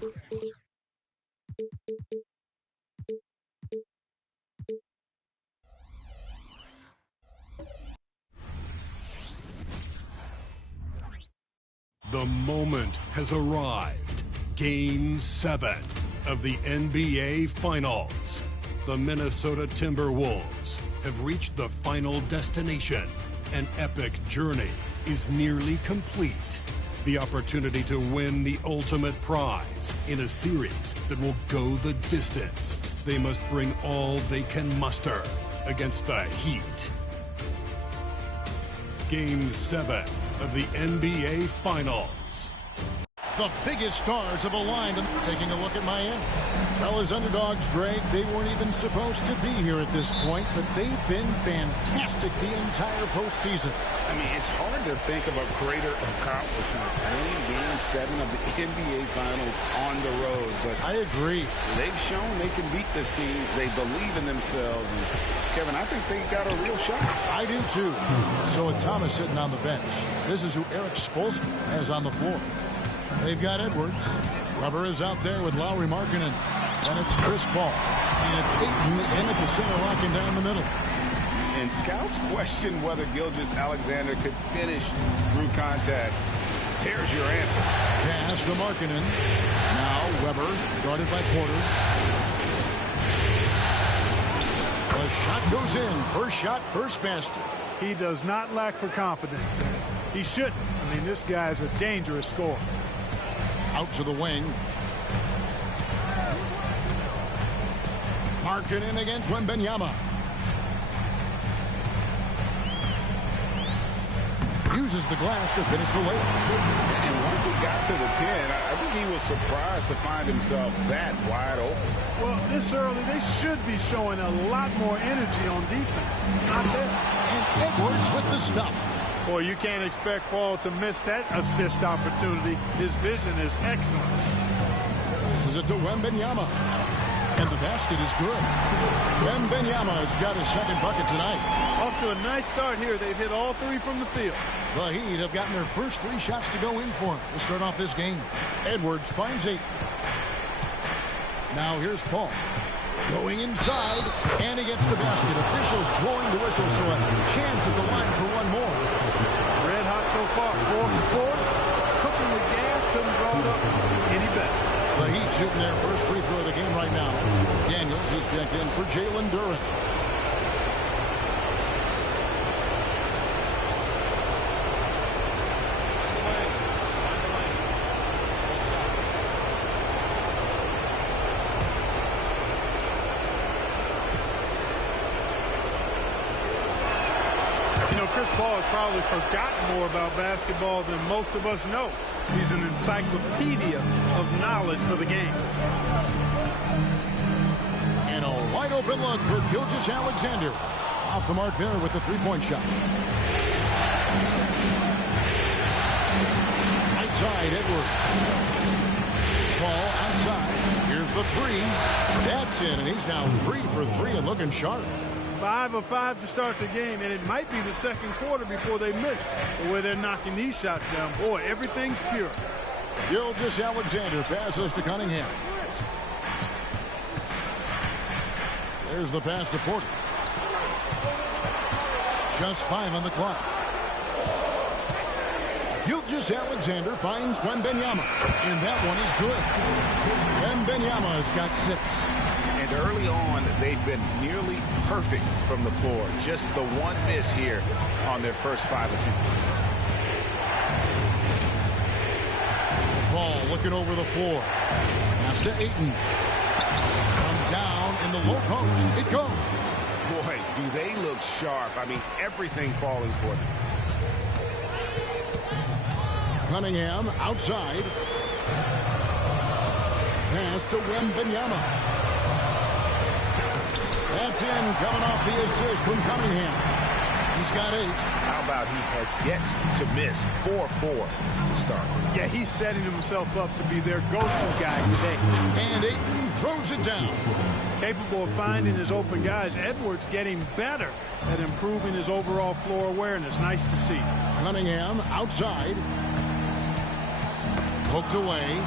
The moment has arrived. Game 7 of the NBA Finals. The Minnesota Timberwolves have reached the final destination. An epic journey is nearly complete. The opportunity to win the ultimate prize in a series that will go the distance. They must bring all they can muster against the Heat. Game 7 of the NBA Finals. The biggest stars have aligned. Taking a look at Miami. Well, as underdogs, Greg, they weren't even supposed to be here at this point, but they've been fantastic the entire postseason. I mean, it's hard to think of a greater accomplishment. Winning Game 7 of the NBA Finals on the road. But I agree. They've shown they can beat this team. They believe in themselves. And Kevin, I think they got a real shot. I do too. So with Thomas sitting on the bench, this is who Eric Spoelstra has on the floor. They've got Edwards. Weber is out there with Lauri Markkanen. And it's Chris Paul. And it's Ayton in at the center, locking down the middle. And scouts question whether Gilgeous-Alexander could finish through contact. Here's your answer. Pass to Markkanen. Now Weber, guarded by Porter. The shot goes in. First shot, first basket. He does not lack for confidence. He shouldn't. I mean, this guy is a dangerous scorer. Out to the wing. Markkanen against Wembanyama. Uses the glass to finish the layup. And once he got to the 10, I think he was surprised to find himself that wide open. Well, this early, they should be showing a lot more energy on defense. It's not there. And Edwards with the stuff. Boy, you can't expect Paul to miss that assist opportunity. His vision is excellent. This is it to Wembanyama. And the basket is good. Wembanyama has got his second bucket tonight. Off to a nice start here. They've hit all three from the field. The Heat have gotten their first 3 shots to go in for him to start off this game. Edwards finds 8. Now here's Paul. Going inside, and he gets the basket. Officials blowing the whistle, so a chance at the line for one more. Red hot so far, 4 for 4. Cooking with gas, couldn't draw it up any better. The Heat shooting their first free throw of the game right now. Daniels is checked in for Jalen Duren. Chris Paul has probably forgotten more about basketball than most of us know. He's an encyclopedia of knowledge for the game. And a wide open look for Gilgeous-Alexander. Off the mark there with the three-point shot. Right side, Edwards. Paul outside. Here's the 3. That's in, and he's now 3 for 3 and looking sharp. 5 of 5 to start the game, and it might be the second quarter before they miss. The way they're knocking these shots down, boy, everything's pure. Gilgeous-Alexander passes to Cunningham. There's the pass to Porter. Just 5 on the clock. Gilgeous-Alexander finds Wembanyama, and that one is good. Wembanyama has got 6. And early on, they've been nearly perfect from the floor. Just the one miss here on their first 5 attempts. Paul looking over the floor. Pass to Ayton. From down in the low post. It goes. Boy, do they look sharp. I mean, everything falling for them. Cunningham outside. Pass to Wembanyama. That's in, coming off the assist from Cunningham. He's got 8. How about he has yet to miss 4-4 to start? Yeah, he's setting himself up to be their go-to guy today. And Ayton throws it down. Capable of finding his open guys. Edwards getting better at improving his overall floor awareness. Nice to see. Cunningham outside. Poked away.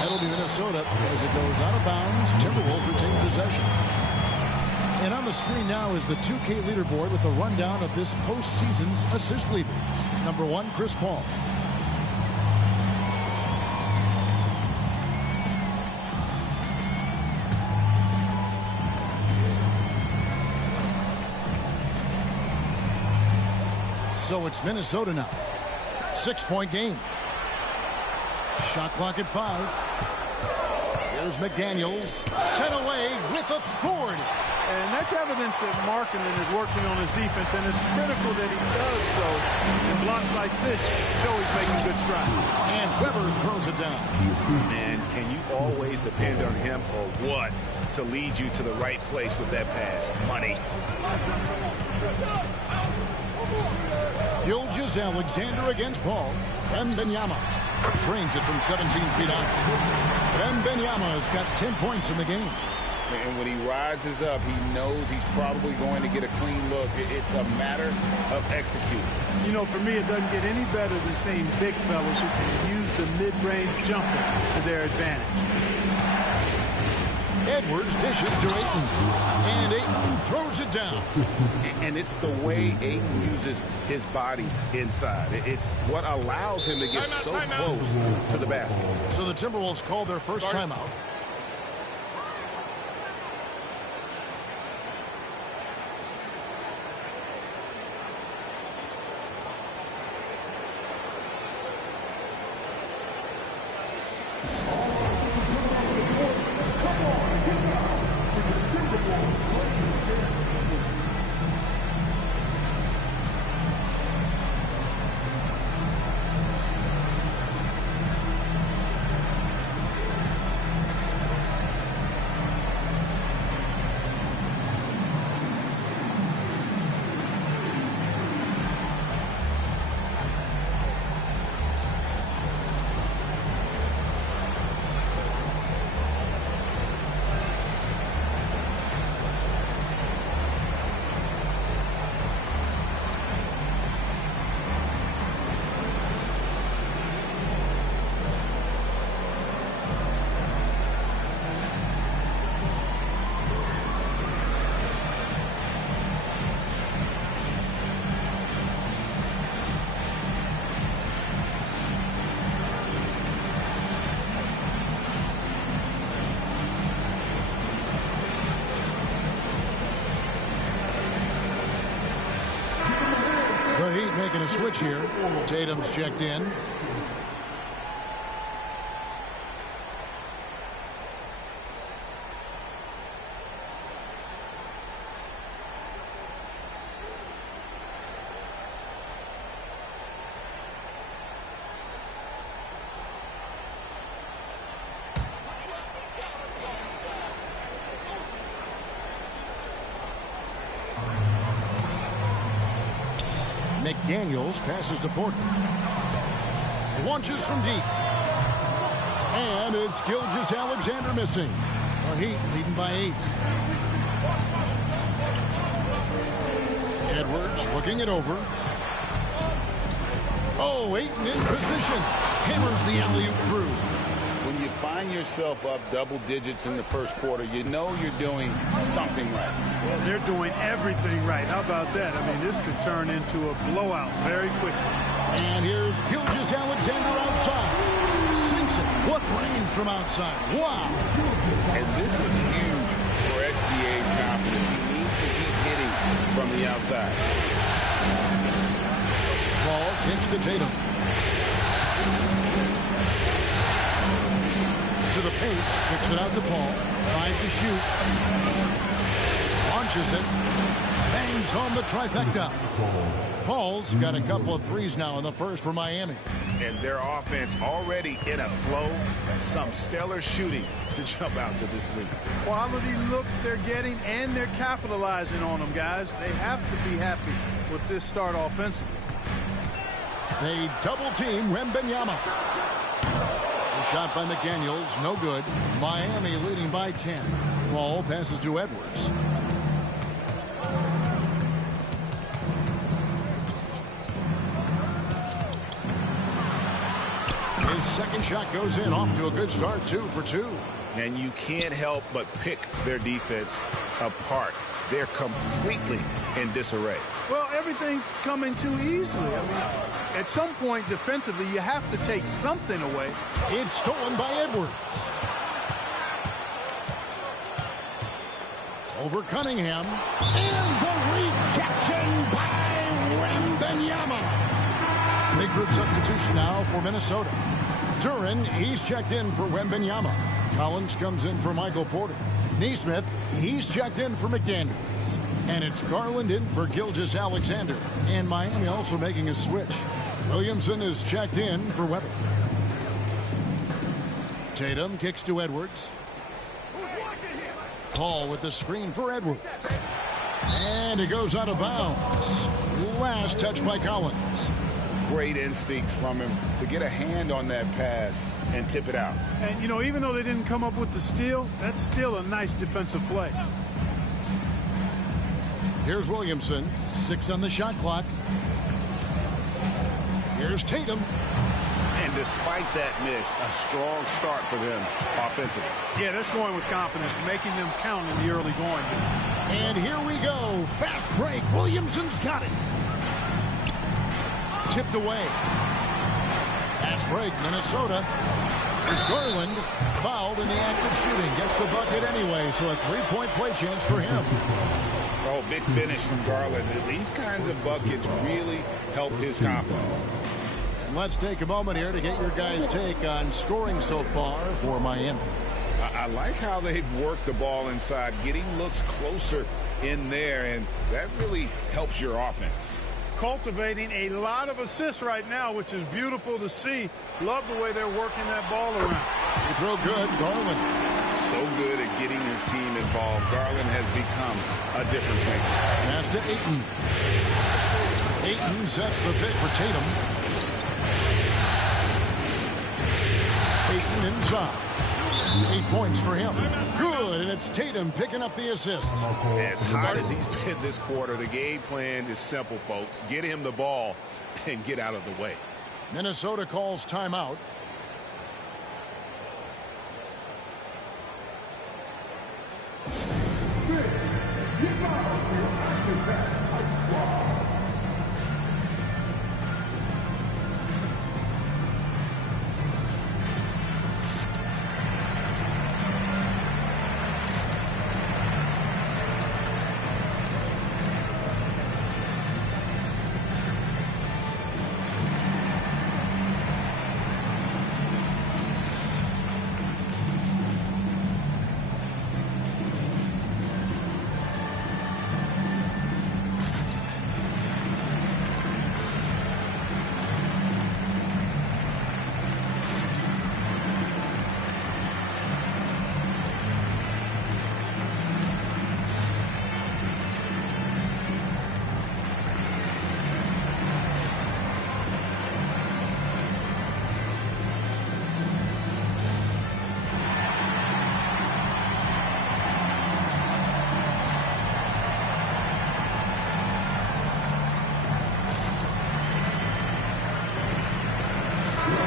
That'll be Minnesota as it goes out of bounds. Timberwolves retain possession. And on the screen now is the 2K leaderboard with a rundown of this postseason's assist leaders. Number 1, Chris Paul. So it's Minnesota now. 6-point game. Shot clock at 5. Here's McDaniels. Sent away with authority. And that's evidence that Markkanen is working on his defense, and it's critical that he does so in blocks like this. Show he's making good strides. And Weber throws it down. And can you always depend on him or what to lead you to the right place with that pass? Money. Gilgeous-Alexander against Paul. Wembanyama trains it from 17 feet out. Wembanyama's got 10 points in the game. And when he rises up, he knows he's probably going to get a clean look. It's a matter of executing. You know, for me, it doesn't get any better than seeing big fellas who can use the mid-range jumper to their advantage. Edwards dishes to Ayton. And Ayton throws it down. And it's the way Ayton uses his body inside. It's what allows him to get so close to the basket. So the Timberwolves call their first timeout. The Heat making a switch here. Tatum's checked in. McDaniels passes to Porter. Launches from deep. And it's Gilgeous-Alexander missing. The Heat leading by 8. Edwards looking it over. Oh, Ayton in position. Hammers the alley-oop through. When you find yourself up double digits in the first quarter, you know you're doing something right. Well, they're doing everything right. How about that? I mean, this could turn into a blowout very quickly. And here's Gilgeous-Alexander outside. Sinks it. What range from outside. Wow. And this is huge for SGA's confidence. He needs to keep hitting from the outside. Ball kicks to Tatum. To the paint, kicks it out to Paul. 5 to shoot. Launches it. Bangs home the trifecta. Paul's got a couple of threes now in the first for Miami. And their offense already in a flow. Some stellar shooting to jump out to this league. Quality looks they're getting, and they're capitalizing on them, guys. They have to be happy with this start offensively. They double team Wembanyama. Shot by McDaniels, no good. Miami leading by 10. Paul passes to Edwards. His second shot goes in, off to a good start, 2 for 2. And you can't help but pick their defense apart. They're completely in disarray. Well, everything's coming too easily. I mean, at some point defensively, you have to take something away. It's stolen by Edwards. Over Cunningham. And the rejection by Wembanyama. Bigford substitution now for Minnesota. Duren, he's checked in for Wembanyama. Collins comes in for Michael Porter. Neesmith, he's checked in for McDaniels. And it's Garland in for Gilgeous-Alexander. And Miami also making a switch. Williamson is checked in for Weber. Tatum kicks to Edwards. Paul with the screen for Edwards. And it goes out of bounds. Last touch by Collins. Great instincts from him to get a hand on that pass and tip it out. And, you know, even though they didn't come up with the steal, that's still a nice defensive play. Here's Williamson. 6 on the shot clock. Here's Tatum. And despite that miss, a strong start for them offensively. Yeah, they're scoring with confidence, making them count in the early going. And here we go. Fast break. Williamson's got it. Tipped away. Fast break, Minnesota. There's Garland. Fouled in the act of shooting. Gets the bucket anyway, so a 3-point play chance for him. Oh, big finish from Garland. These kinds of buckets really help his confidence. And let's take a moment here to get your guys' take on scoring so far for Miami. I like how they've worked the ball inside, getting looks closer in there, and that really helps your offense. Cultivating a lot of assists right now, which is beautiful to see. Love the way they're working that ball around. They throw good. Garland. So good at getting his team involved. Garland has become a difference maker. Pass to Ayton. Ayton sets the pick for Tatum. Ayton inside. 8 points for him. Good, and it's Tatum picking up the assist. As hot as he's been this quarter, the game plan is simple, folks. Get him the ball and get out of the way. Minnesota calls timeout.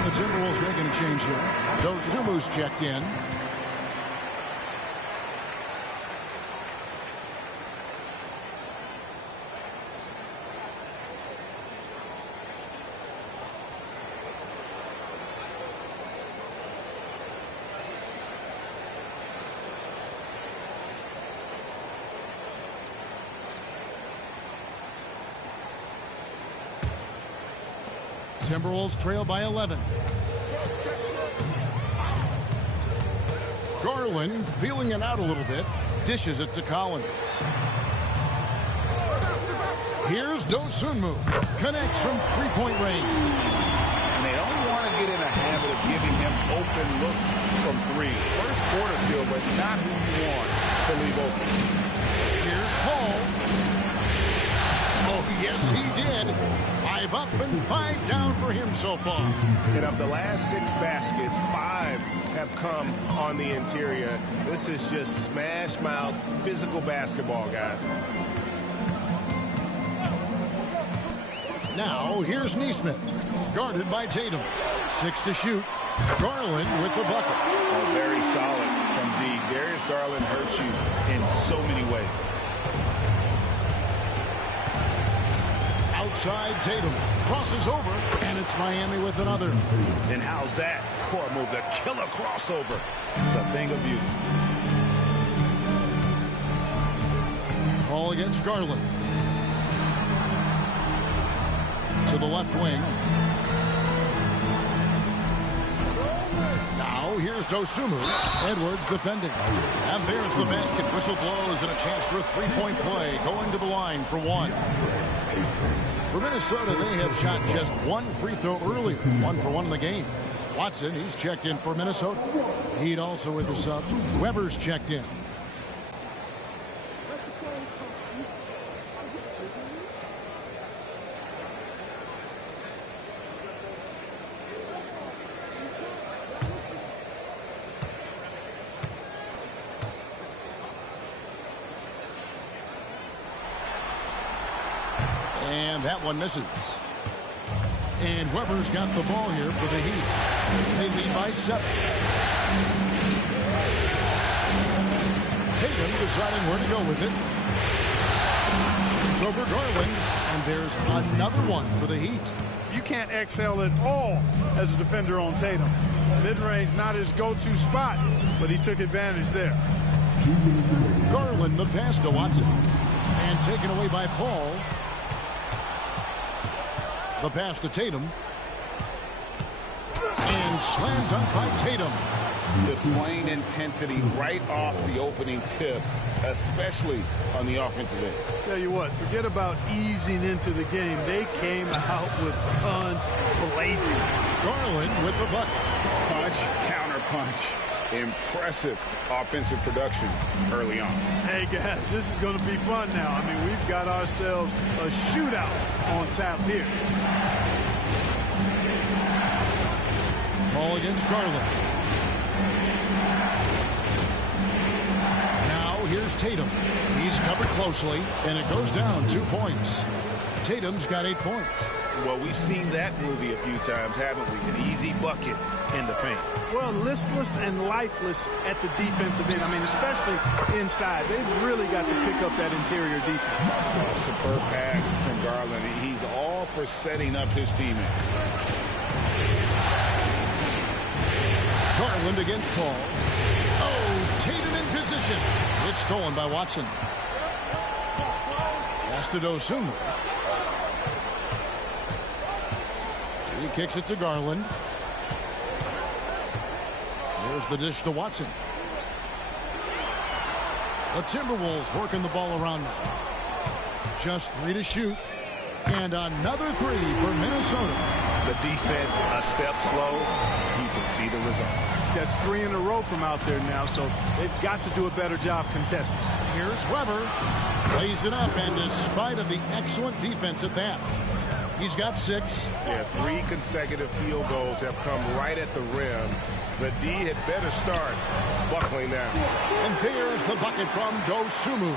The Timberwolves making a change here. Dosumu's checked in. Timberwolves trail by 11. Garland feeling it out a little bit. Dishes it to Collins. Here's Dosunmu. Connects from three-point range. And they don't want to get in a habit of giving him open looks from three. First quarter still, but not who you want to leave open. Here's Paul. Oh, yes, he did. 5 up and 5 down for him so far. And of the last 6 baskets, 5 have come on the interior. This is just smash mouth, physical basketball, guys. Now, here's Neesmith. Guarded by Tatum. 6 to shoot. Garland with the bucket. Oh, very solid from D. Darius Garland hurts you in so many ways. Outside Tatum. Crosses over. And it's Miami with another. And how's that for a move? The killer crossover. It's a thing of beauty. Ball against Garland. To the left wing. Now here's Dosunmu. Edwards defending. And there's the basket. Whistle blows and a chance for a three-point play. Going to the line for one. For Minnesota, they have shot just one free throw earlier. 1 for 1 in the game. Watson, he's checked in for Minnesota. Heat also with the sub. Weber's checked in. And that one misses. And Weber's got the ball here for the Heat. They lead by 7. Tatum deciding where to go with it. It's over Garland. And there's another one for the Heat. You can't excel at all as a defender on Tatum. Mid-range not his go-to spot, but he took advantage there. Garland the pass to Watson. And taken away by Paul. The pass to Tatum. And slam dunk by Tatum. Displaying intensity right off the opening tip, especially on the offensive end. Tell you what, forget about easing into the game. They came out with guns blazing. Garland with the bucket. Punch, counter punch. Impressive offensive production early on. Hey, guys, this is going to be fun now. I mean, we've got ourselves a shootout on tap here. Ball against Garland. Now here's Tatum. He's covered closely, and it goes down 2 points. Tatum's got 8 points. Well, we've seen that movie a few times, haven't we? An easy bucket in the paint. Well, listless and lifeless at the defensive end. I mean, especially inside. They've really got to pick up that interior defense. Superb pass from Garland. He's all for setting up his teammate. Garland against Paul. Oh, Tatum in position. It's stolen by Watson. Pass to Dosunmu. He kicks it to Garland. There's the dish to Watson. The Timberwolves working the ball around now. Just 3 to shoot. And another 3 for Minnesota. The defense a step slow. You can see the results. That's 3 in a row from out there now, so they've got to do a better job contesting. Here's Weber. Plays it up, and despite of the excellent defense at that, he's got 6. Yeah, 3 consecutive field goals have come right at the rim. The D had better start buckling down. And there's the bucket from Dosunmu.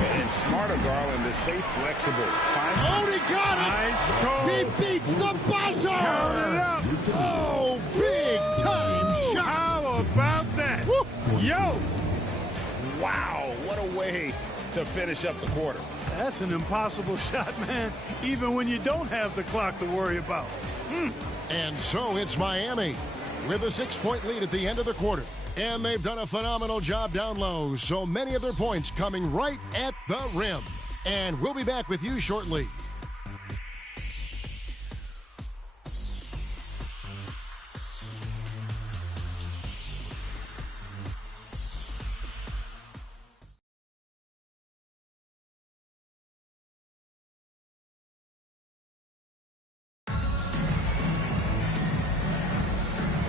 And smarter Garland to stay flexible. Oh, he got it! Nice call. He beats the buzzer! Count it up. Oh, big time shot! How about that? Woo. Yo! Wow, what a way to finish up the quarter. That's an impossible shot, man, even when you don't have the clock to worry about. And so it's Miami with a 6-point lead at the end of the quarter. And they've done a phenomenal job down low. So many of their points coming right at the rim. And we'll be back with you shortly.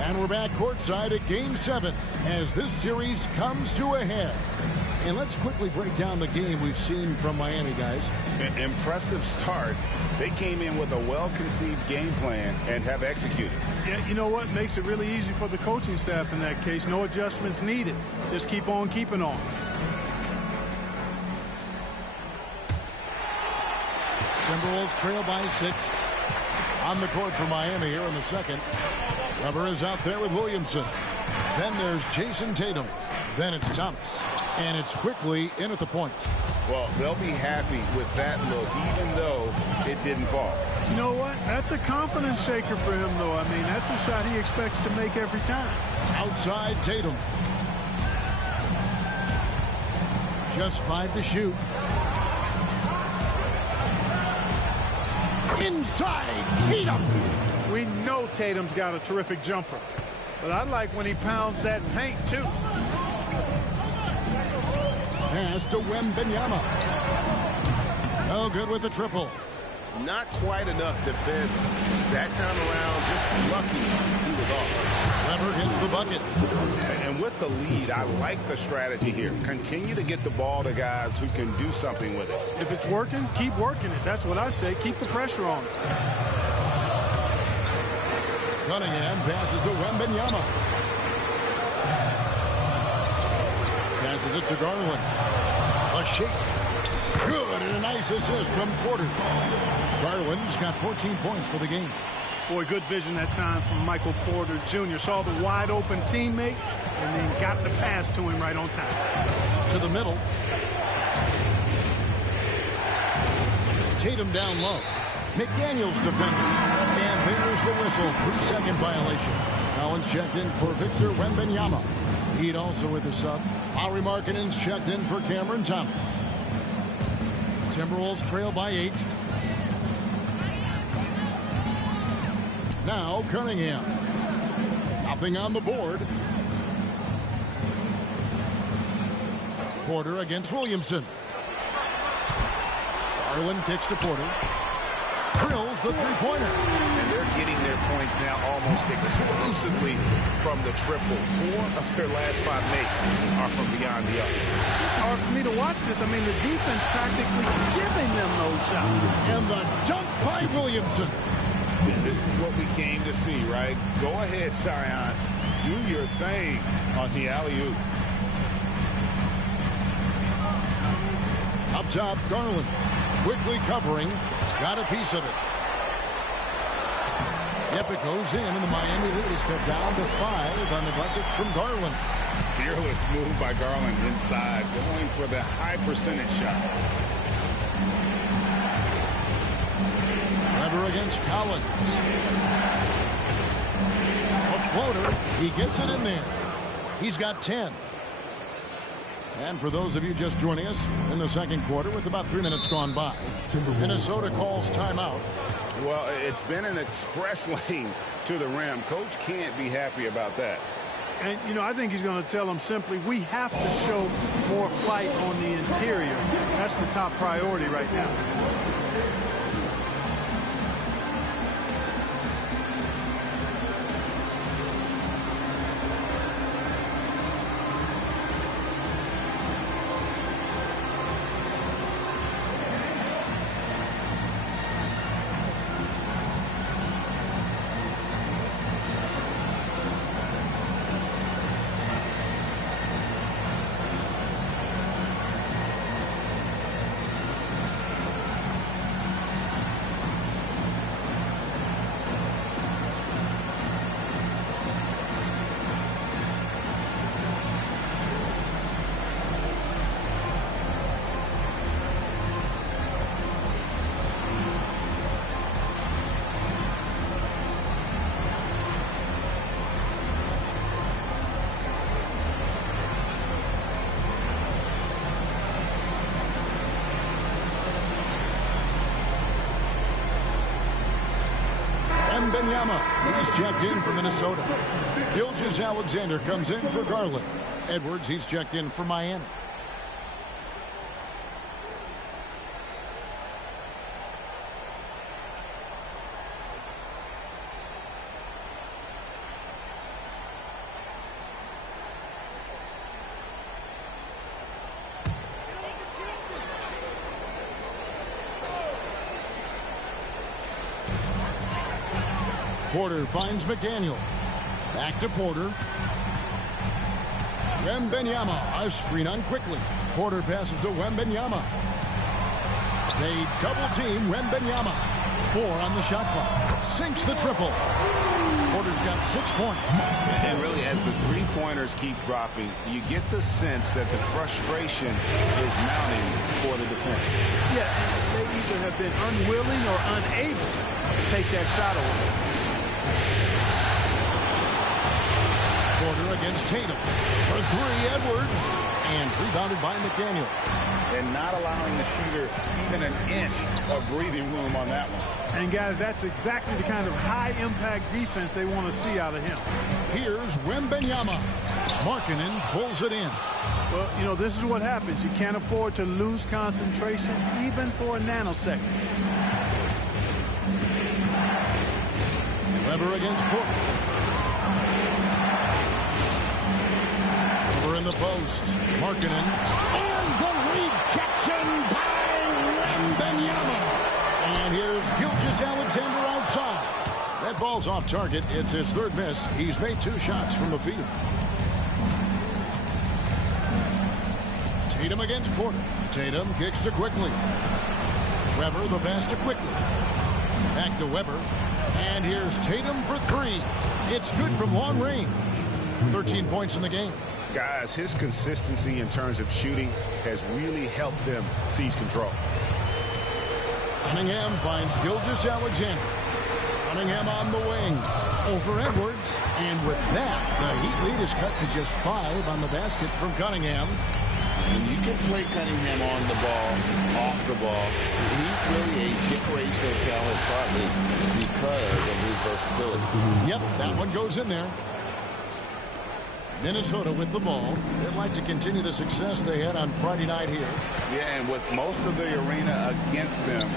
And we're back courtside at Game 7 as this series comes to a head. And let's quickly break down the game we've seen from Miami, guys. An impressive start. They came in with a well-conceived game plan and have executed. Yeah, you know what? Makes it really easy for the coaching staff in that case. No adjustments needed. Just keep on keeping on. Timberwolves trail by 6. On the court for Miami here in the second. Weber is out there with Williamson. Then there's Jason Tatum. Then it's Thomas. And it's quickly in at the point. Well, they'll be happy with that look, even though it didn't fall. You know what? That's a confidence shaker for him, though. I mean, that's a shot he expects to make every time. Outside Tatum. Just 5 to shoot. Inside Tatum. We know Tatum's got a terrific jumper, but I like when he pounds that paint, too. Pass to Wembanyama. No good with the triple. Not quite enough defense that time around. Just lucky he was off. Weber hits the bucket. And with the lead, I like the strategy here. Continue to get the ball to guys who can do something with it. If it's working, keep working it. That's what I say. Keep the pressure on. Cunningham passes to Wembanyama. Passes it to Garland. A shake. Good, and a nice assist from Porter. Garland's got 14 points for the game. Boy, good vision that time from Michael Porter Jr. Saw the wide open teammate and then got the pass to him right on time. To the middle. Tatum down low. McDaniels defending. And there's the whistle. 3-second violation. Collins checked in for Victor Wembanyama. Heat also with the sub. Lauri Markkanen's checked in for Cameron Thomas. Timberwolves trail by 8. Now Cunningham. Nothing on the board. Porter against Williamson. Garland kicks to Porter. Drills the three-pointer. And they're getting their points now almost exclusively from the triple. 4 of their last 5 makes are from beyond the arc. It's hard for me to watch this. I mean, the defense practically giving them those shots. And the dunk by Williamson. This is what we came to see, right? Go ahead, Zion. Do your thing on the alley-oop. Up top, Garland. Quickly covering. Got a piece of it. Yep, it goes in, and the Miami lead is cut down to 5 on the bucket from Garland. Fearless move by Garland inside, going for the high percentage shot. Weber against Collins. A floater. He gets it in there. He's got 10. And for those of you just joining us in the second quarter with about 3 minutes gone by, Minnesota calls timeout. Well, it's been an express lane to the rim. Coach can't be happy about that. And, you know, I think he's going to tell them simply, we have to show more fight on the interior. That's the top priority right now. Wembanyama is checked in for Minnesota. Gilgeous-Alexander comes in for Garland. Edwards, he's checked in for Miami. Porter finds McDaniel. Back to Porter. Wembanyama. A screen on quickly. Porter passes to Wembanyama. They double team Wembanyama. 4 on the shot clock. Sinks the triple. Porter's got 6 points. And really, as the three-pointers keep dropping, you get the sense that the frustration is mounting for the defense. Yeah, they either have been unwilling or unable to take that shot away. Porter against Tatum. For 3, Edwards. And rebounded by McDaniel. And not allowing the shooter even an inch of breathing room on that one. And, guys, that's exactly the kind of high-impact defense they want to see out of him. Here's Wembanyama. Markkanen pulls it in. Well, you know, this is what happens. You can't afford to lose concentration even for a nanosecond. Weber against Porter. Weber in the post. Markkanen. And the rejection by Wembanyama. And here's Gilgeous-Alexander outside. That ball's off target. It's his 3rd miss. He's made 2 shots from the field. Tatum against Porter. Tatum kicks to Quickly. Weber the pass to Quickly. Back to Weber. And here's Tatum for 3. It's good from long range. 13 points in the game. Guys, his consistency in terms of shooting has really helped them seize control. Cunningham finds Gilgeous-Alexander. Cunningham on the wing. Over Edwards. And with that, the Heat lead is cut to just 5 on the basket from Cunningham. And you can play Cunningham on the ball, off the ball. He's really a generational talent partly because of his versatility. Yep, that one goes in there. Minnesota with the ball. They'd like to continue the success they had on Friday night here. Yeah, and with most of the arena against them,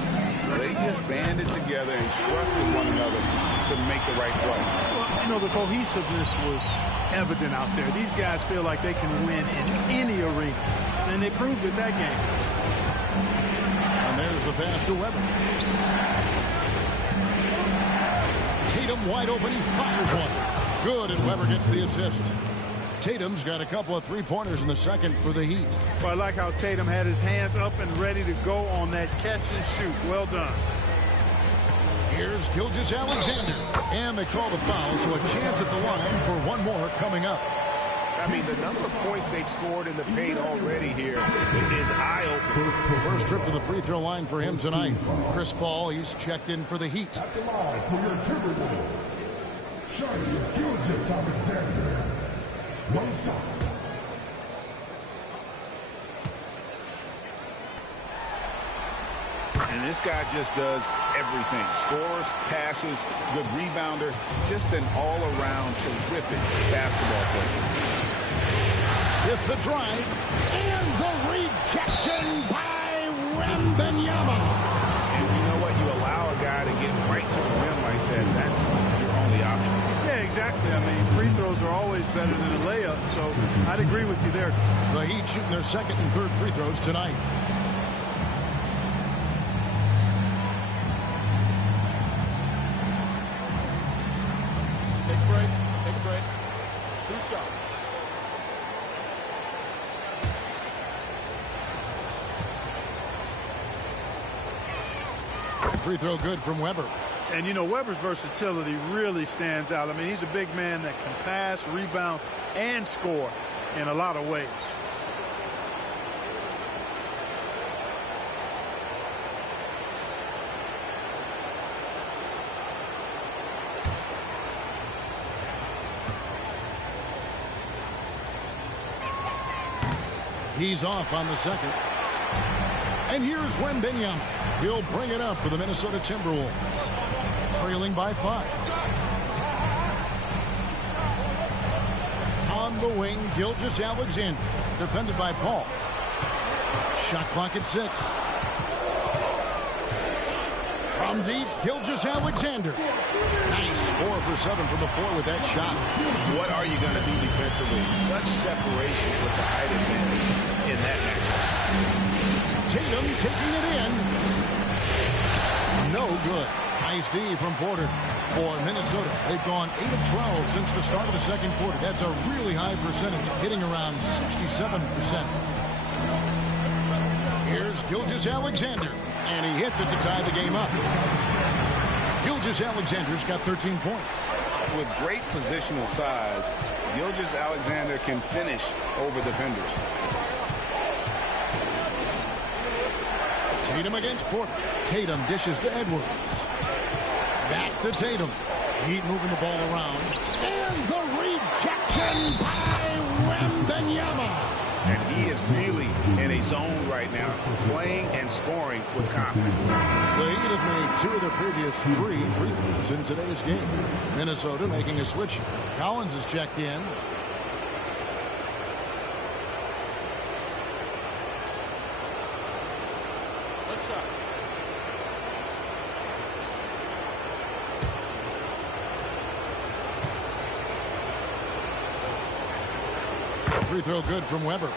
they just banded together and trusted one another to make the right play. Well, you know, the cohesiveness was evident out there. These guys feel like they can win in any arena, and they proved it that game. And there's the pass to Weber. Tatum wide open. He fires one. Good, and Weber gets the assist. Tatum's got a couple of 3-pointers in the second for the Heat. Well, I like how Tatum had his hands up and ready to go on that catch and shoot. Well done. Here's Gilgeous-Alexander. And they call the foul, so a chance at the line for one more coming up. I mean, the number of points they've scored in the paint already here is eye-opening. First trip to the free throw line for him tonight. Chris Paul, he's checked in for the Heat. At the line for your Timberwolves, Shai Gilgeous-Alexander. One shot. And this guy just does everything. Scores, passes, good rebounder, just an all-around terrific basketball player. With the drive and the rejection by Wembanyama. And you know what? You allow a guy to get right to the rim like that. That's your only option. Yeah, exactly. I mean, free throws are always better than a layup, so I'd agree with you there. The Heat shooting their second and third free throws tonight. Take a break. Take a break. 2 shots. Free throw good from Weber. And, you know, Weber's versatility really stands out. I mean, he's a big man that can pass, rebound, and score in a lot of ways. He's off on the second. And here's Wembanyama. He'll bring it up for the Minnesota Timberwolves. Trailing by 5. On the wing, Gilgeous-Alexander. Defended by Paul. Shot clock at 6. From deep, Gilgeous-Alexander. Nice 4 for 7 from the floor with that shot. What are you going to do defensively? Such separation with the height advantage in that matchup. Tatum taking it in. No good. Nice D from Porter for Minnesota. They've gone 8 of 12 since the start of the second quarter. That's a really high percentage, hitting around 67%. Here's Gilgeous-Alexander. And he hits it to tie the game up. Gilgeous-Alexander's got 13 points. With great positional size, Gilgeous-Alexander can finish over defenders. Tatum against Porter. Tatum dishes to Edwards. Back to Tatum. Heat moving the ball around. And the rejection by Wembanyama. And he is really in a zone right now, playing and scoring with confidence. The Heat have made 2 of their previous 3 free throws in today's game. Minnesota making a switch here. Collins is checked in. What's up? Free throw good from Weber.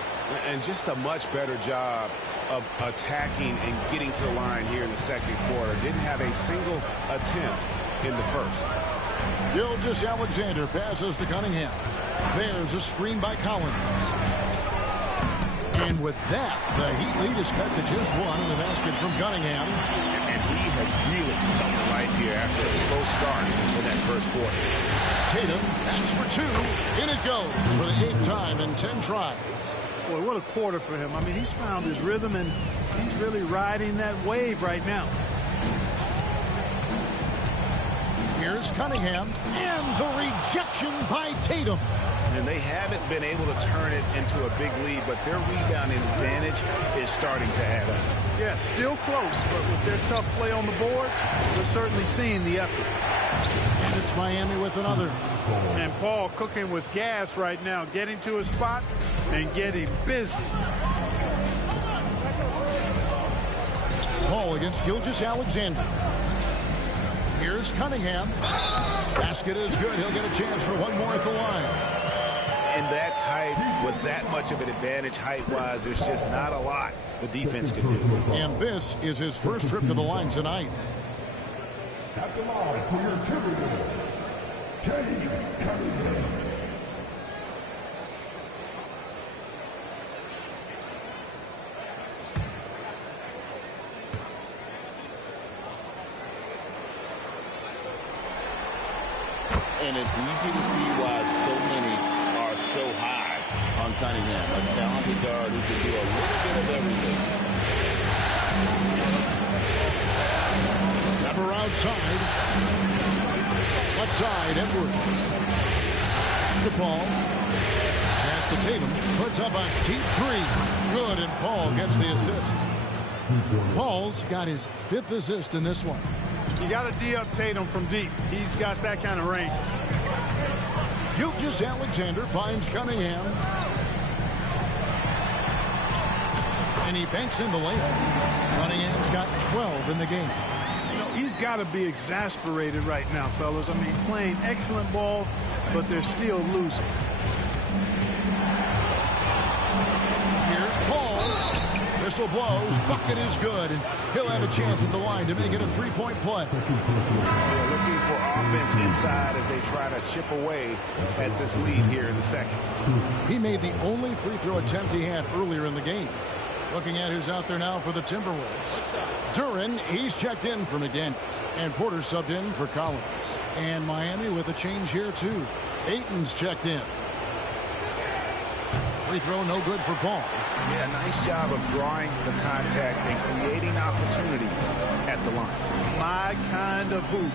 And just a much better job of attacking and getting to the line here in the second quarter. Didn't have a single attempt in the first. Gilgeous-Alexander passes to Cunningham. There's a screen by Collins. And with that, the Heat lead is cut to just 1 in the basket from Cunningham. And he has really come to life here after a slow start in that first quarter. Tatum, that's for 2. In it goes for the 8th time in 10 tries. Boy, what a quarter for him. I mean, he's found his rhythm, and he's really riding that wave right now. Here's Cunningham, and the rejection by Tatum. And they haven't been able to turn it into a big lead, but their rebounding advantage is starting to add up. Yeah, still close, but with their tough play on the boards, we're certainly seeing the effort. And it's Miami with another. And Paul cooking with gas right now, getting to his spots and getting busy. Paul against Gilgeous-Alexander. Here's Cunningham. Basket is good. He'll get a chance for one more at the line. In that type, with that much of an advantage height-wise, there's just not a lot the defense can do. And this is his first trip to the line tonight. At the line for your Timberwolves, Cade Cunningham. And it's easy to see why so many are so high on Cunningham, a talented guard who can do a little bit of everything. Number outside. Left side, Edwards. To Paul. Pass to Tatum. Puts up a deep 3. Good, and Paul gets the assist. Paul's got his 5th assist in this one. You got to D up Tatum from deep. He's got that kind of range. Gilgeous-Alexander finds Cunningham. And he banks in the layup. Cunningham's got 12 in the game. You know, he's got to be exasperated right now, fellas. I mean, playing excellent ball, but they're still losing. Here's Paul. Whistle blows. Bucket is good. And he'll have a chance at the line to make it a 3-point play. They're looking for offense inside as they try to chip away at this lead here in the second. He made the only free throw attempt he had earlier in the game. Looking at who's out there now for the Timberwolves. Duren, he's checked in for McDaniels. And Porter subbed in for Collins. And Miami with a change here, too. Ayton's checked in. Free throw no good for Paul. Yeah, nice job of drawing the contact and creating opportunities at the line. My kind of hoop.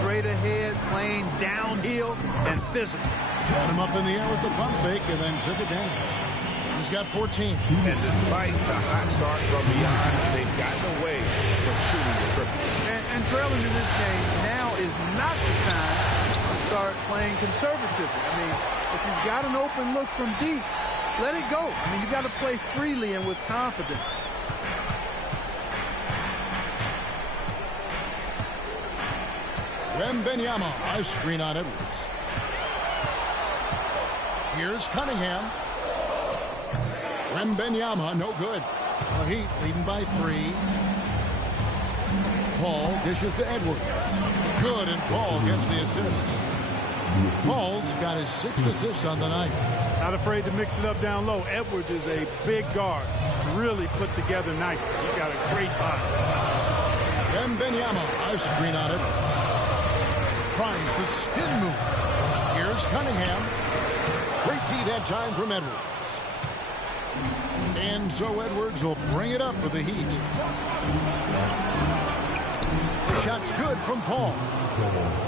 Straight ahead, playing downhill and physical. Got him up in the air with the pump fake and then took advantage. He's got 14. And despite the hot start from beyond, they've gotten away from shooting the triple. And trailing in this game, now is not the time to start playing conservatively. I mean, if you've got an open look from deep, let it go. I mean, you got to play freely and with confidence. Wembanyama, a screen on Edwards. Here's Cunningham. Wembanyama, no good. The Heat leading by 3. Paul dishes to Edwards. Good, and Paul gets the assist. Paul's got his 6th assist on the night. Not afraid to mix it up down low. Edwards is a big guard. Really put together nicely. He's got a great body. Wembanyama, a screen on Edwards. Tries the spin move. Here's Cunningham. Great D that time from Edwards. And so Edwards will bring it up for the Heat. The shot's good from Paul.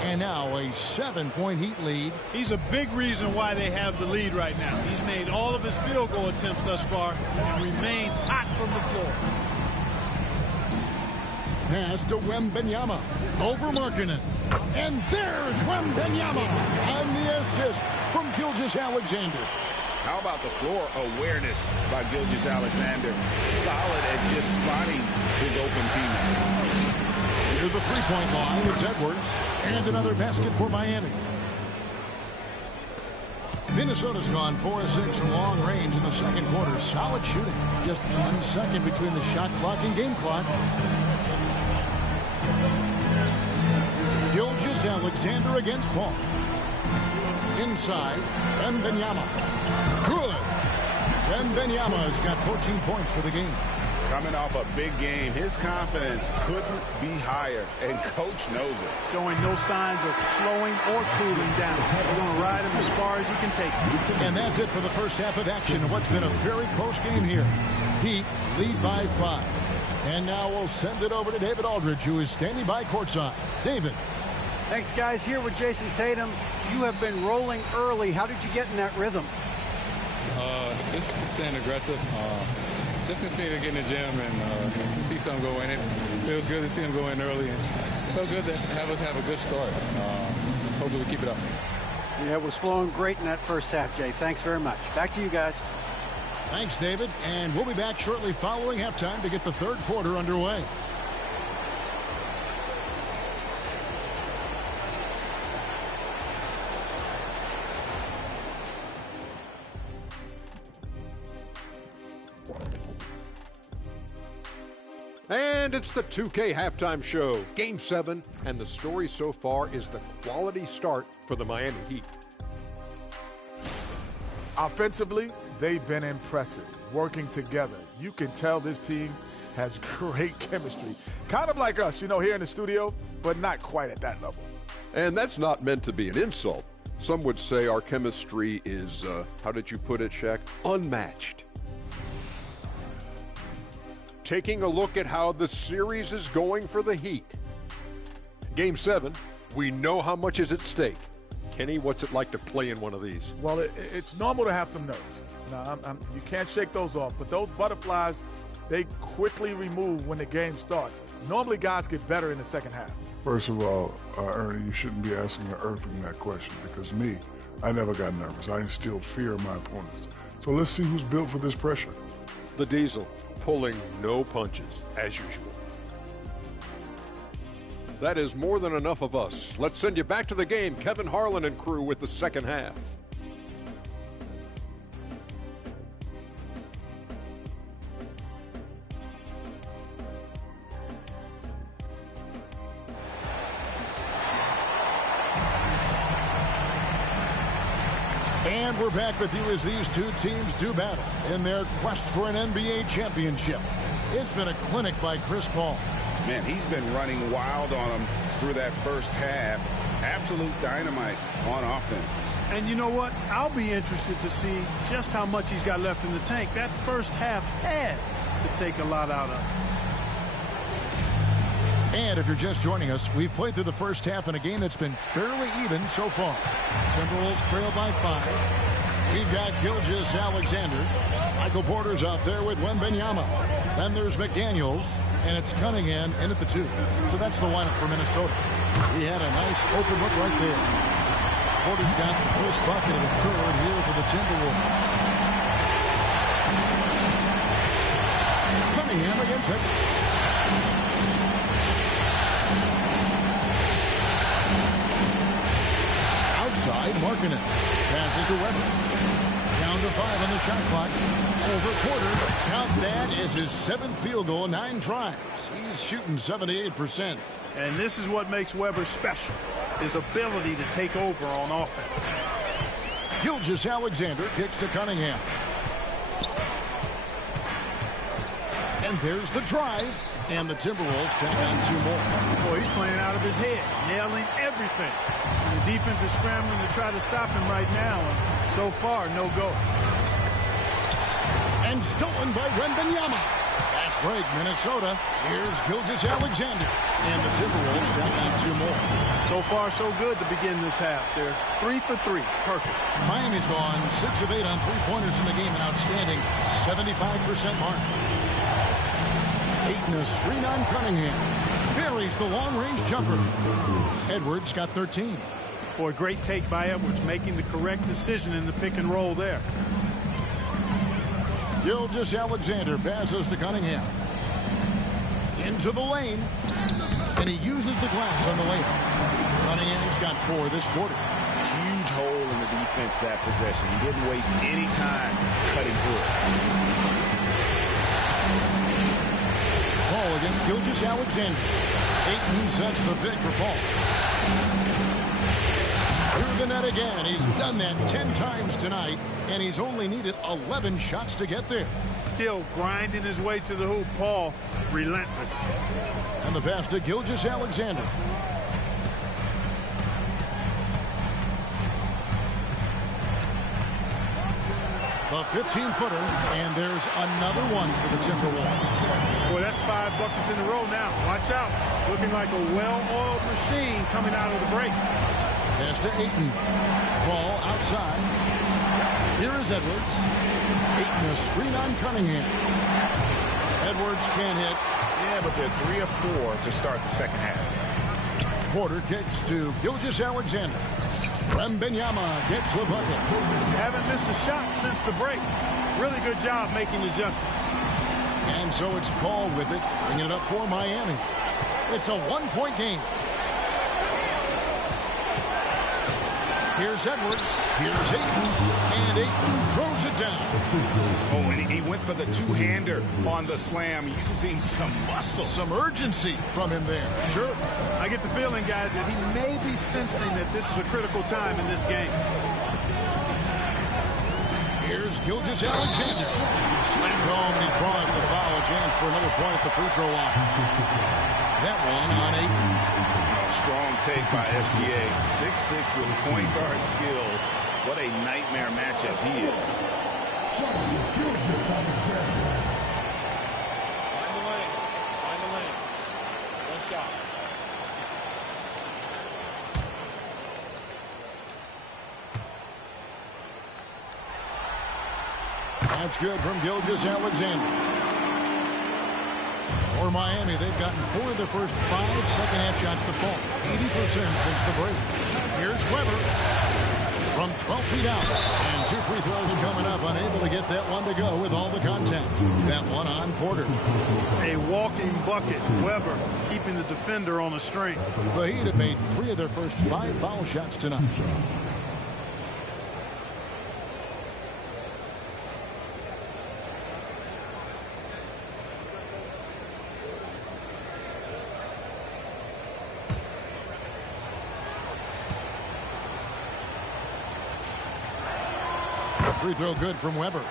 And now a 7-point Heat lead. He's a big reason why they have the lead right now. He's made all of his field goal attempts thus far and remains hot from the floor. Pass to Wembanyama. Over Markkanen. And there's Wembanyama. And the assist from Gilgeous-Alexander. How about the floor awareness by Gilgeous-Alexander? Solid at just spotting his open teammate. Near the three-point line, it's Edwards. And another basket for Miami. Minnesota's gone 4 of 6 from long range in the second quarter. Solid shooting. Just 1 second between the shot clock and game clock. Gilgeous-Alexander against Paul. Inside, Wembanyama. Good. Wembanyama's got 14 points for the game. Coming off a big game, his confidence couldn't be higher, and coach knows it. Showing no signs of slowing or cooling down. He's going to ride him as far as he can take him. And that's it for the first half of action in what's been a very close game here. Heat lead by 5. And now we'll send it over to David Aldridge, who is standing by courtside. David. Thanks, guys. Here with Jason Tatum. You have been rolling early. How did you get in that rhythm? Just staying aggressive. Just continue to get in the gym and see something go in. It feels good to see him go in early. And it felt good to have us have a good start. Hopefully we keep it up. Yeah, it was flowing great in that first half, Jay. Thanks very much. Back to you guys. Thanks, David. And we'll be back shortly following halftime to get the third quarter underway. And it's the 2K halftime show, Game 7, and the story so far is the quality start for the Miami Heat. Offensively, they've been impressive, working together. You can tell this team has great chemistry. Kind of like us, here in the studio, but not quite at that level. And that's not meant to be an insult. Some would say our chemistry is, how did you put it, Shaq? Unmatched. Taking a look at how the series is going for the Heat. Game 7, we know how much is at stake. Kenny, what's it like to play in one of these? Well, it's normal to have some nerves. Now, you can't shake those off, but those butterflies, they quickly remove when the game starts. Normally, guys get better in the second half. First of all, Ernie, you shouldn't be asking the Earthling that question because I never got nervous. I instilled fear in my opponents. So let's see who's built for this pressure. The Diesel, pulling no punches, as usual. That is more than enough of us. Let's send you back to the game. Kevin Harlan and crew with the second half. And we're back with you as these two teams do battle in their quest for an NBA championship. It's been a clinic by Chris Paul. Man, he's been running wild on him through that first half. Absolute dynamite on offense. And you know what? I'll be interested to see just how much he's got left in the tank. That first half had to take a lot out of him. And if you're just joining us, we've played through the first half in a game that's been fairly even so far. Timberwolves trail by 5. We've got Gilgeous-Alexander. Michael Porter's out there with Wembanyama. Then there's McDaniels, and it's Cunningham in at the 2. So that's the lineup for Minnesota. He had a nice open look right there. Porter's got the first bucket of the third here for the Timberwolves. Cunningham against Edwards. Outside, Markkanen. Passes to Weber. Down to 5 on the shot clock. Over Porter. Count that as his 7th field goal in 9 tries. He's shooting 78%. And this is what makes Weber special. his ability to take over on offense. Gilgeous-Alexander kicks to Cunningham. And there's the drive. And the Timberwolves tack on 2 more. Boy, he's playing out of his head, nailing everything. And the defense is scrambling to try to stop him right now. And so far, no go. And stolen by Wembanyama. Fast break, Minnesota. Here's Gilgeous-Alexander. And the Timberwolves tack on 2 more. So far, so good to begin this half. They're 3 for 3. Perfect. Miami's gone 6 of 8 on 3-pointers in the game. An outstanding 75% mark. Ayton a screen on Cunningham. Buries the long-range jumper. Edwards got 13. Boy, great take by Edwards, making the correct decision in the pick and roll there. Gilgeous-Alexander passes to Cunningham. Into the lane. And he uses the glass on the layup. Cunningham's got 4 this quarter. Huge hole in the defense that possession. He didn't waste any time cutting through it. Paul against Gilgeous-Alexander. Ayton sets the pick for Paul. Through the net again. He's done that 10 times tonight, and he's only needed 11 shots to get there. Still grinding his way to the hoop. Paul, relentless. And the pass to Gilgeous-Alexander. The 15-footer, and there's another one for the Timberwolves. Boy, that's 5 buckets in a row now. Watch out. Looking like a well-oiled machine coming out of the break. Pass to Ayton. Ball outside. Here is Edwards. Ayton a screen on Cunningham. Edwards can't hit. Yeah, but they're 3 of 4 to start the second half. Porter kicks to Gilgeous-Alexander. Wembanyama gets the bucket. Haven't missed a shot since the break. Really good job making adjustments. And so it's Paul with it, bringing it up for Miami. It's a 1-point game. Here's Edwards. Here's Ayton. And Ayton throws it down. Oh, and he went for the two-hander on the slam, using some muscle. Some urgency from him there. Sure. I get the feeling, guys, that he may be sensing that this is a critical time in this game. Here's Gilgeous-Alexander. Slammed home, and he draws the foul. Chance for another point at the free throw line. That one on Ayton. Strong take by SGA. 6'6" with point guard skills. What a nightmare matchup he is. Find the lane. Find the lane. One shot. That's good from Gilgeous-Alexander. For Miami, they've gotten 4 of their first 5 second-half shots to fall. 80% since the break. Here's Weber from 12 feet out. And 2 free throws coming up. Unable to get that one to go with all the contact. That one on Porter. A walking bucket. Weber keeping the defender on a string. The Heat have made 3 of their first 5 foul shots tonight. Free throw good from Weber.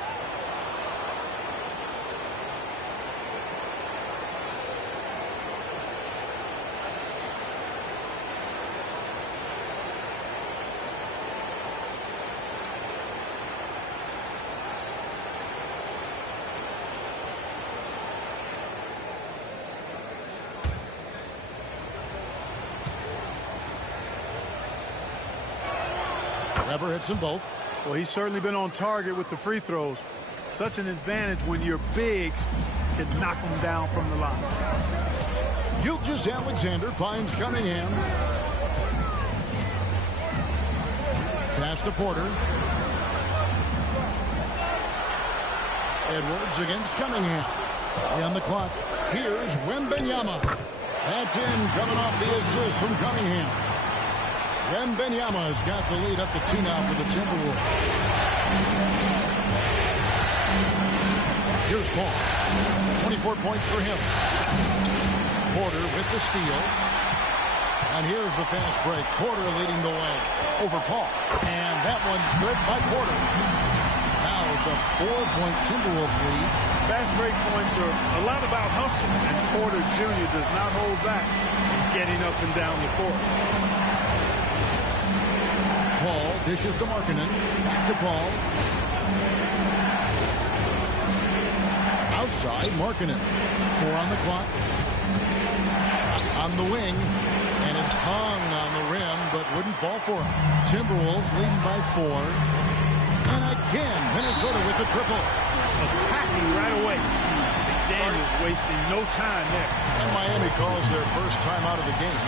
Weber hits them both. Well, he's certainly been on target with the free throws. Such an advantage when your bigs can knock them down from the line. Gilgeous-Alexander finds Cunningham. Pass to Porter. Edwards against Cunningham. On the clock, here's Wembanyama. That's in, coming off the assist from Cunningham. Wembanyama has got the lead up to 2 now for the Timberwolves. Here's Paul. 24 points for him. Porter with the steal. And here's the fast break. Porter leading the way over Paul. And that one's good by Porter. Now it's a 4-point Timberwolves lead. Fast break points are a lot about hustle, and Porter Jr. does not hold back in getting up and down the court. Paul dishes to Markkanen. Back to Paul. Outside, Markkanen. 4 on the clock. Shot on the wing. And it hung on the rim, but wouldn't fall for him. Timberwolves leading by 4. And again, Minnesota with the triple. Attacking right away. McDaniels wasting no time there. And Miami calls their first time out of the game.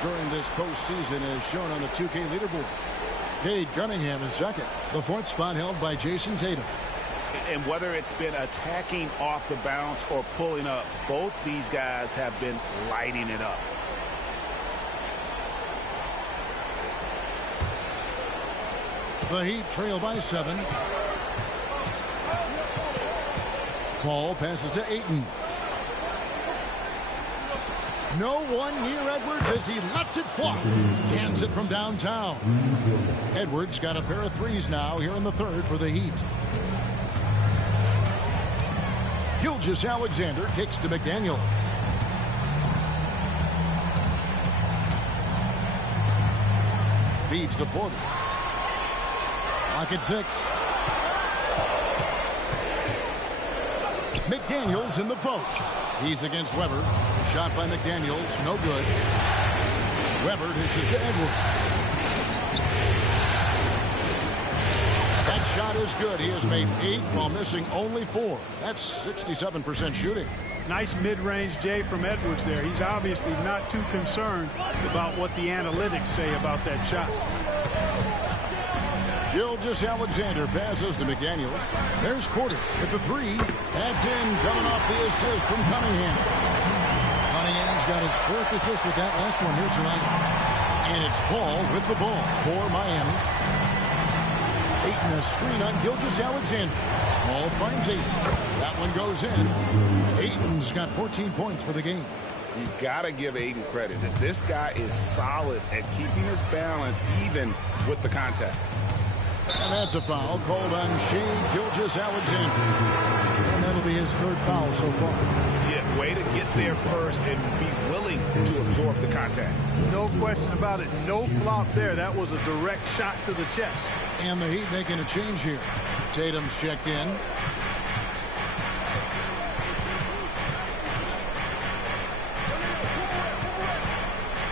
During this postseason as shown on the 2K leaderboard. Cade Cunningham is second. The 4th spot held by Jason Tatum. And whether it's been attacking off the bounce or pulling up, both these guys have been lighting it up. The Heat trail by 7. Paul passes to Ayton. No one near Edwards as he lets it fly. Cans it from downtown. Edwards got a pair of threes now here in the 3rd for the Heat. Gilgeous-Alexander kicks to McDaniels. Feeds to Porter. Pocket 6. McDaniels in the post. He's against Weber. Shot by McDaniels. No good. Weber dishes to Edwards. That shot is good. He has made 8 while missing only 4. That's 67% shooting. Nice mid-range Jay from Edwards there. He's obviously not too concerned about what the analytics say about that shot. Gilgeous-Alexander passes to McDaniels. There's Porter with the 3. That's in, coming off the assist from Cunningham. Cunningham's got his 4th assist with that last one here tonight. And it's Paul with the ball for Miami. Ayton a screen on Gilgeous-Alexander. Paul finds Ayton. That one goes in. Ayton's got 14 points for the game. You got to give Ayton credit that this guy is solid at keeping his balance even with the contact. And that's a foul called on Shai Gilgeous-Alexander. And that'll be his 3rd foul so far. Yeah, way to get there first and be willing to absorb the contact. No question about it. No flop there. That was a direct shot to the chest. And the Heat making a change here. Tatum's checked in.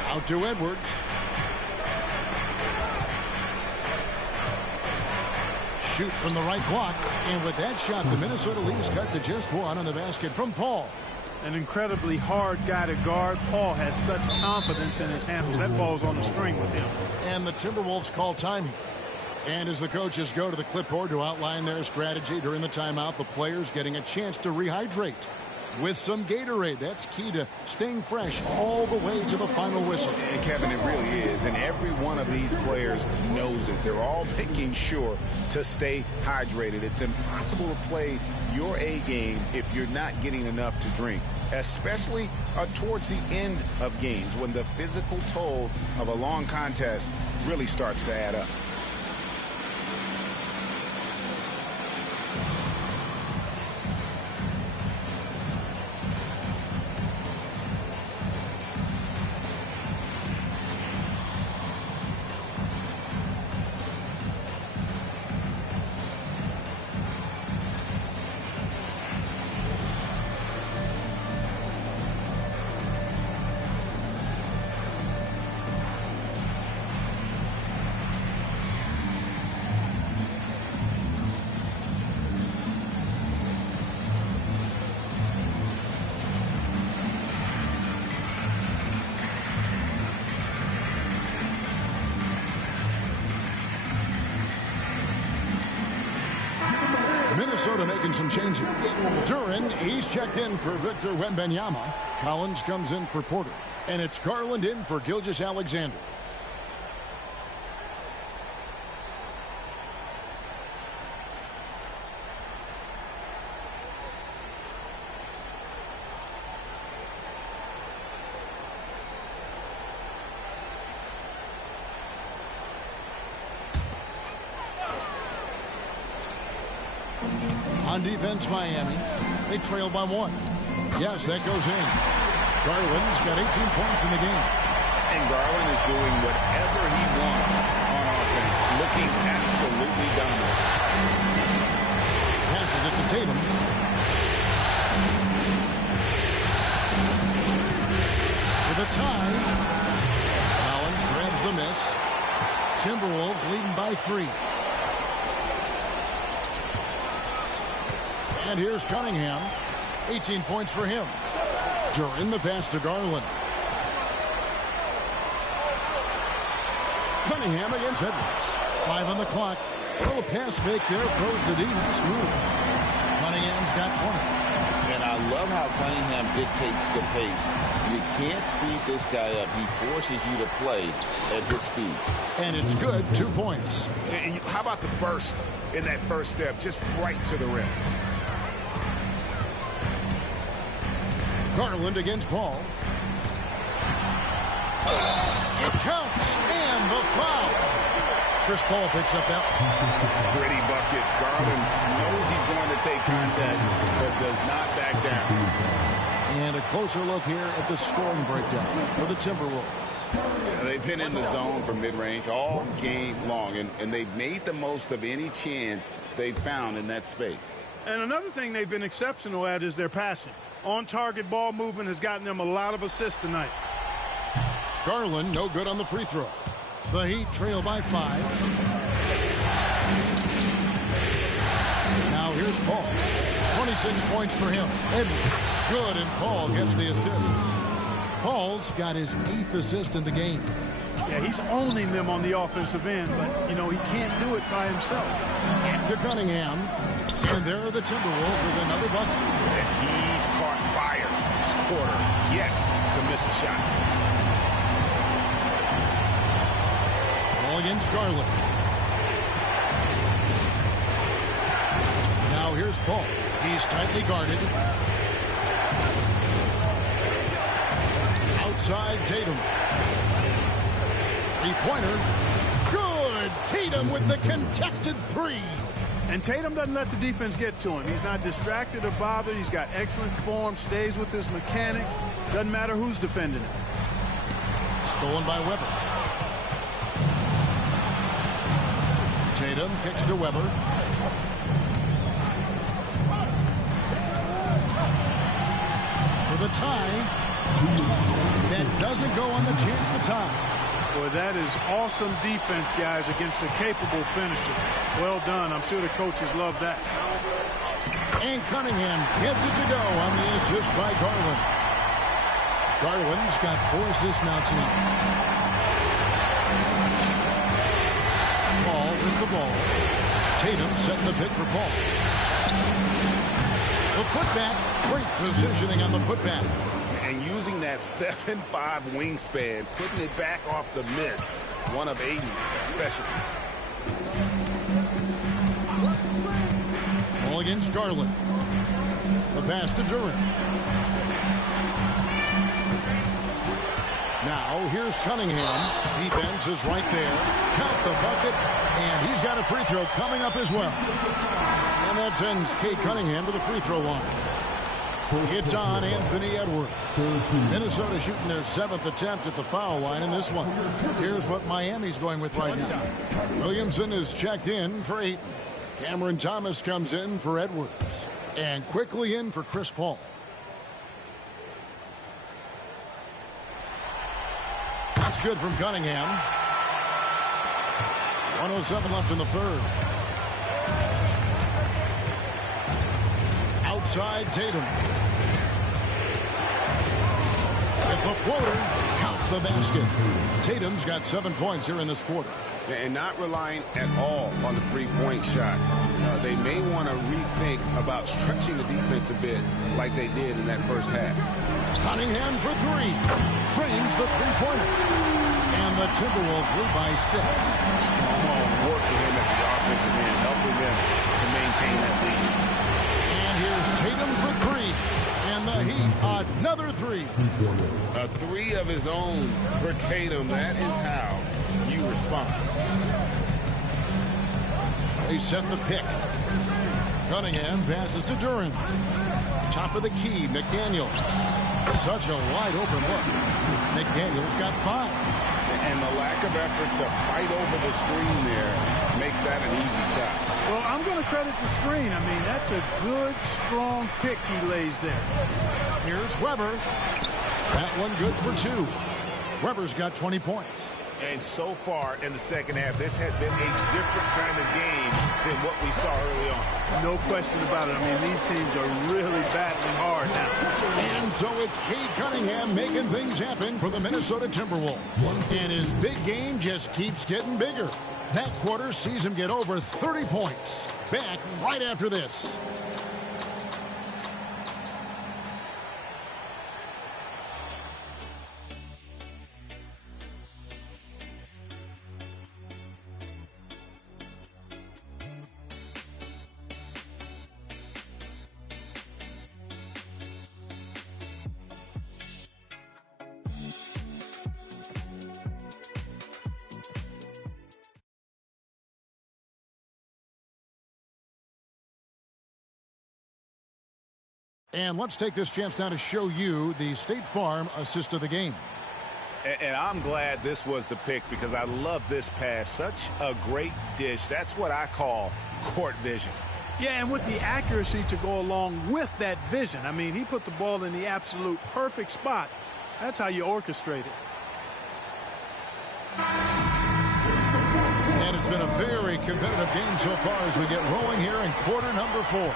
Out to Edwards. Shoot from the right block. And with that shot, the Minnesota lead is cut to just 1 on the basket from Paul. An incredibly hard guy to guard. Paul has such confidence in his handles. That ball's on the string with him. And the Timberwolves call timing. And as the coaches go to the clipboard to outline their strategy during the timeout, the players getting a chance to rehydrate. with some Gatorade. That's key to staying fresh all the way to the final whistle. And Kevin, it really is. And every one of these players knows it. They're all making sure to stay hydrated. It's impossible to play your A game if you're not getting enough to drink, especially towards the end of games when the physical toll of a long contest really starts to add up. Minnesota making some changes. Duren, he's checked in for Victor Wembanyama. Collins comes in for Porter. And it's Garland in for Gilgeous-Alexander. On defense, Miami. They trail by 1. Yes, that goes in. Garland's got 18 points in the game. And Garland is doing whatever he wants on offense, looking absolutely dominant. Passes it to Tatum. With a tie. Collins grabs the miss. Timberwolves leading by 3. And here's Cunningham. 18 points for him. Duren the pass to Garland. Cunningham against Edwards. 5 on the clock. A little pass fake there. Throws the D. Nice move. Cunningham's got 20. And I love how Cunningham dictates the pace. You can't speed this guy up. He forces you to play at his speed. And it's good. 2 points. And how about the burst in that first step? Just right to the rim. Garland against Paul. It counts, and the foul. Chris Paul picks up that one. Gritty bucket. Garland knows he's going to take contact, but does not back down. And a closer look here at the scoring breakdown for the Timberwolves. Yeah, they've been in the zone from mid-range all game long, and they've made the most of any chance they've found in that space. And another thing they've been exceptional at is their passing. On-target ball movement has gotten them a lot of assists tonight. Garland no good on the free throw. The Heat trail by 5. Now here's Paul. 26 points for him. Edwards good, and Paul gets the assist. Paul's got his 8th assist in the game. Yeah, he's owning them on the offensive end, but, you know, he can't do it by himself. To Cunningham. And there are the Timberwolves with another bucket. And he's caught fire this quarter, yet to miss a shot. Ball against Garland. Now here's Paul. He's tightly guarded. Outside Tatum. 3-pointer. Good! Tatum with the contested 3. And Tatum doesn't let the defense get to him. He's not distracted or bothered. He's got excellent form, stays with his mechanics. Doesn't matter who's defending him. Stolen by Weber. Tatum kicks to Weber. For the tie. That doesn't go on the chance to tie. Boy, that is awesome defense, guys, against a capable finisher. Well done. I'm sure the coaches love that. And Cunningham gets it to go on the assist by Garland. Garland's got 4 assists now tonight. Paul with the ball. Tatum setting the pick for Paul. The putback. Great positioning on the putback. And using that 7'5" wingspan, putting it back off the miss. One of Aiden's specialties. Ball against Garland. The pass to Duren. Now, here's Cunningham. Defense is right there. Count the bucket, and he's got a free throw coming up as well. And that sends Cade Cunningham to the free throw line. It's on Anthony Edwards. Minnesota shooting their 7th attempt at the foul line in this one. Here's what Miami's going with right now. Williamson is checked in for Ayton. Cameron Thomas comes in for Edwards. And quickly in for Chris Paul. That's good from Cunningham. 1:07 left in the third. Outside Tatum. With the floater, count the basket. Tatum's got 7 points here in this quarter. And not relying at all on the three-point shot. They may want to rethink about stretching the defense a bit like they did in that first half. Cunningham for three. Trains the three-pointer. And the Timberwolves lead by 6. Strong work for him at the offensive end, helping them to maintain that lead. And here's Tatum for three. And the Heat, another three. A three of his own for Tatum. That is how you respond. They set the pick. Cunningham passes to Duren. Top of the key, McDaniel. Such a wide open look. McDaniel's got 5. And the lack of effort to fight over the screen there makes that an easy shot. Well, I'm going to credit the screen. I mean, that's a good, strong pick he lays there. Here's Weber. That one good for 2. Weber's got 20 points. And so far in the second half, this has been a different kind of game than what we saw early on. No question about it. I mean, these teams are really battling hard now. And so it's Cade Cunningham making things happen for the Minnesota Timberwolves. And his big game just keeps getting bigger. That quarter sees him get over 30 points. Back right after this. And let's take this chance now to show you the State Farm assist of the game. And I'm glad this was the pick because I love this pass. Such a great dish. That's what I call court vision. Yeah, and with the accuracy to go along with that vision. I mean, he put the ball in the absolute perfect spot. That's how you orchestrate it. And it's been a very competitive game so far as we get rolling here in quarter number 4.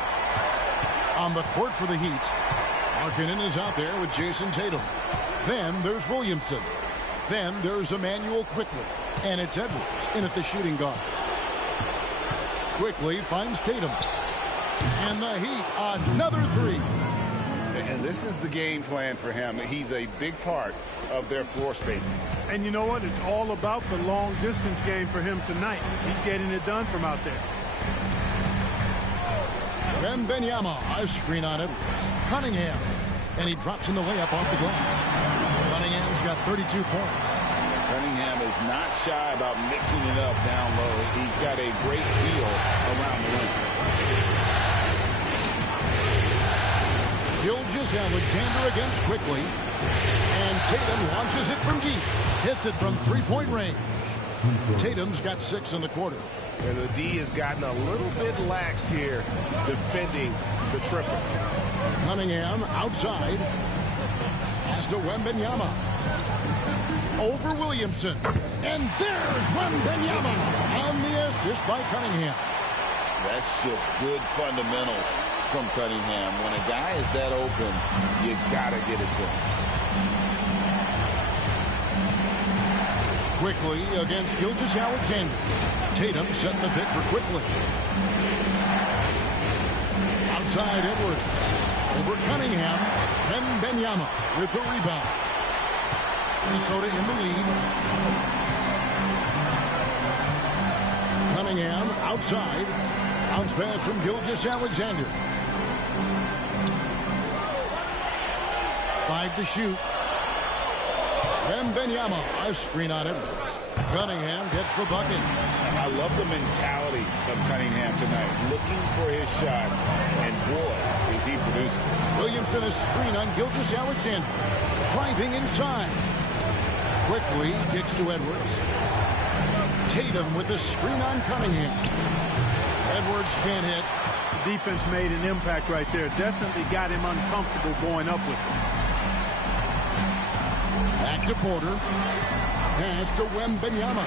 On the court for the Heat, Markkanen is out there with Jason Tatum. Then there's Williamson. Then there's Emmanuel Quickley. And it's Edwards in at the shooting guards. Quickley finds Tatum. And the Heat, another 3. And this is the game plan for him. He's a big part of their floor spacing. And you know what? It's all about the long distance game for him tonight. He's getting it done from out there. Wembanyama, a screen on Edwards. Cunningham, and he drops in the layup off the glass. Cunningham's got 32 points. Cunningham is not shy about mixing it up down low. He's got a great feel around the rim. Gilgeous-Alexander against Quickley. And Tatum launches it from deep. Hits it from three-point range. Tatum's got 6 in the quarter. And the D has gotten a little bit laxed here defending the triple. Cunningham outside. Pass to Wembanyama. Over Williamson. And there's Wembanyama on the assist by Cunningham. That's just good fundamentals from Cunningham. When a guy is that open, you got to get it to him. Quickley against Gilgeous-Alexander. Tatum setting the pick for Quickley. Outside Edwards. Over Cunningham. Wembanyama with the rebound. Minnesota in the lead. Cunningham outside. Bounce pass from Gilgeous-Alexander. 5 to shoot. Wembanyama, a screen on Edwards. Cunningham gets the bucket. I love the mentality of Cunningham tonight, looking for his shot, and boy, is he producing. Williamson, a screen on Gilgeous-Alexander. Driving inside. Quickly kicks to Edwards. Tatum with a screen on Cunningham. Edwards can't hit. The defense made an impact right there. Definitely got him uncomfortable going up with it. Back to Porter. Pass to Wembanyama.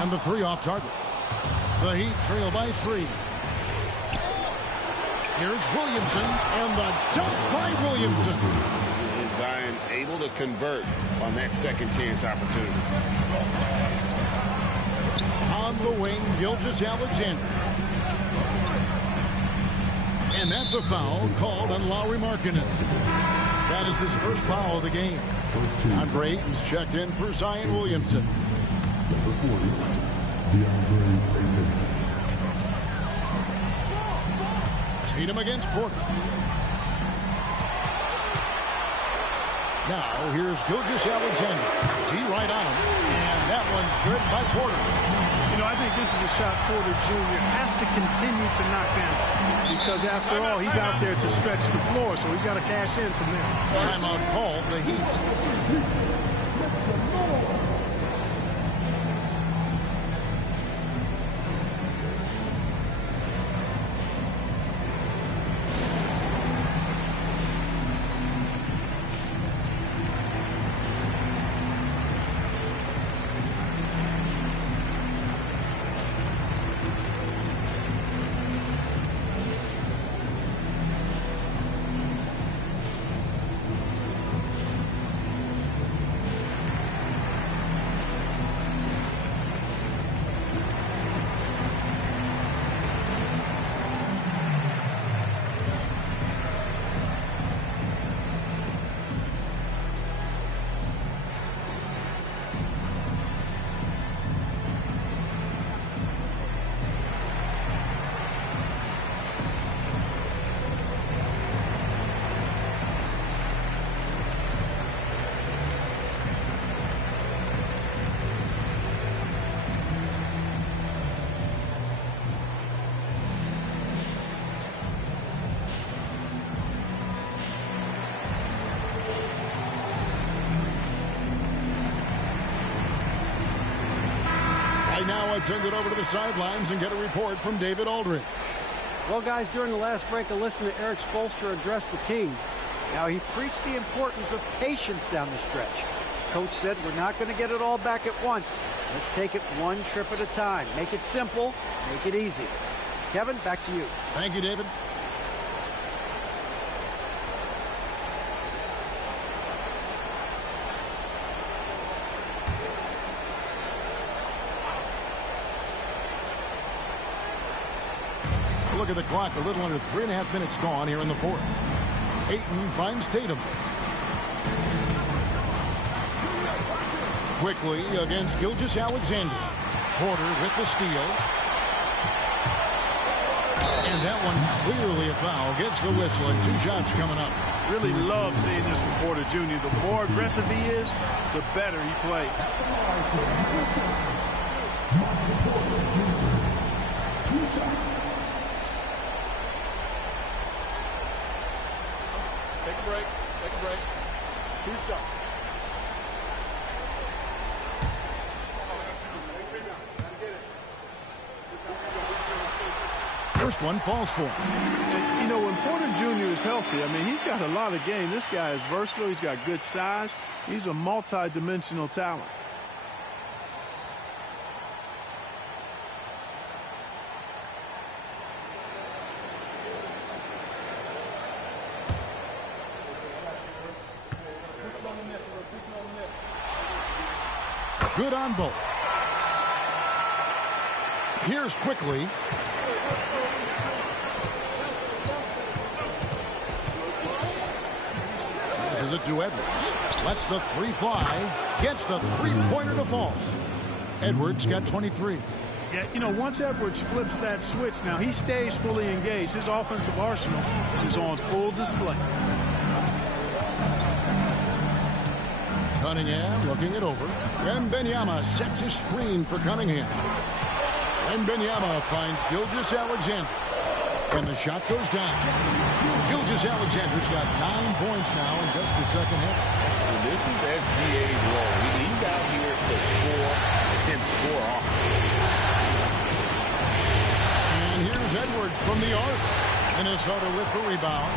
And the 3 off target. The Heat trail by 3. Here's Williamson, and the dunk by Williamson. And Zion able to convert on that second chance opportunity. On the wing, Gilgeous-Alexander. And that's a foul called on Lauri Markkanen. That is his first foul of the game. Andre Ayton's checked in for Zion Williamson. Number 40, DeAndre Ayton. Tatum against Porter. Now here's Gilgeous-Alexander. D right on him. And that one's good by Porter. You know, I think this is a shot Porter Jr. has to continue to knock down. Because after all, he's out there to stretch the floor, so he's got to cash in from there. Timeout called, the Heat. Now I'd send it over to the sidelines and get a report from David Aldridge. Well, guys, during the last break, I listened to Erik Spoelstra address the team. Now, he preached the importance of patience down the stretch. Coach said, we're not going to get it all back at once. Let's take it one trip at a time. Make it simple, make it easy. Kevin, back to you. Thank you, David. Look at the clock, a little under 3.5 minutes gone here in the fourth. Ayton finds Tatum. Quickly against Gilgeous-Alexander. Porter with the steal. And that one clearly a foul. Gets the whistle and 2 shots coming up. Really love seeing this from Porter Jr. The more aggressive he is, the better he plays. Take a break. Take a break. 2 shots. First one falls for him. And, you know, when Porter Jr. is healthy, I mean, he's got a lot of game. This guy is versatile. He's got good size. He's a multi-dimensional talent. Good on both. Here's quickly. Passes it to Edwards. Lets the three fly. Gets the three-pointer to fall. Edwards got 23. Yeah, you know, once Edwards flips that switch, now he stays fully engaged. His offensive arsenal is on full display. Cunningham looking it over. Wembanyama sets his screen for Cunningham. Wembanyama finds Gilgeous-Alexander. And the shot goes down. Gilgeous-Alexander's got 9 points now in just the second half. And this is SGA's role. He's out here to score and score often. And here's Edwards from the arc. Minnesota with the rebound.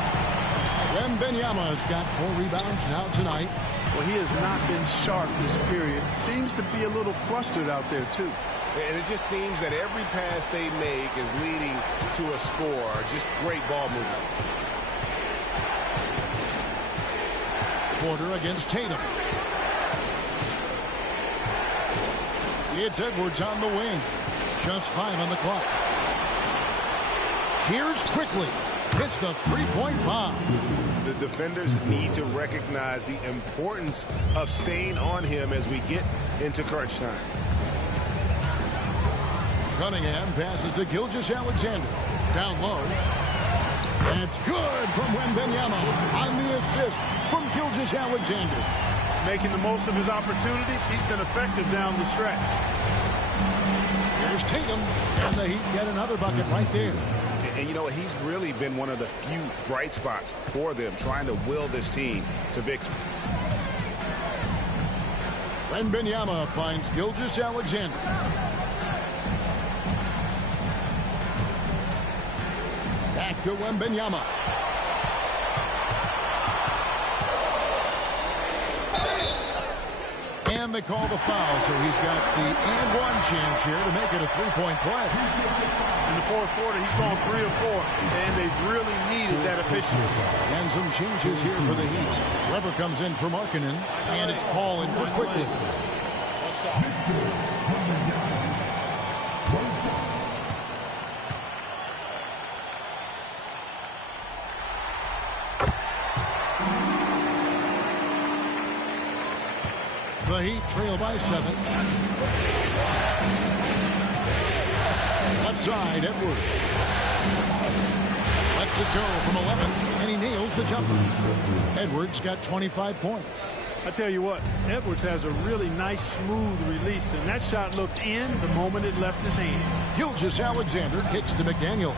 Wembanyama's got 4 rebounds now tonight. Well, he has not been sharp this period. Seems to be a little flustered out there, too. And it just seems that every pass they make is leading to a score. Just great ball movement. Porter against Tatum. It's Edwards on the wing. Just 5 on the clock. Here's Quickly. Hits the three-point bomb. The defenders need to recognize the importance of staying on him as we get into crunch time. Cunningham passes to Gilgeous-Alexander. Down low. That's good from Wembanyama on the assist from Gilgeous-Alexander. Making the most of his opportunities. He's been effective down the stretch. Here's Tatum, and the Heat get another bucket right there. And you know, he's really been one of the few bright spots for them, trying to will this team to victory. Wembanyama finds Gilgeous-Alexander. Back to Wembanyama. And they call the foul, so he's got the and-one chance here to make it a three-point play. In the fourth quarter, he's gone 3 of 4, and they've really needed that efficiency. And some changes here for the Heat. Weber comes in for Markkanen, and it's Paul in for Quickly. The Heat trail by 7. Left side, Edwards. Lets it go from 11, and he nails the jumper. Edwards got 25 points. I tell you what, Edwards has a really nice, smooth release, and that shot looked in the moment it left his hand. Gilgeous-Alexander kicks to McDaniel.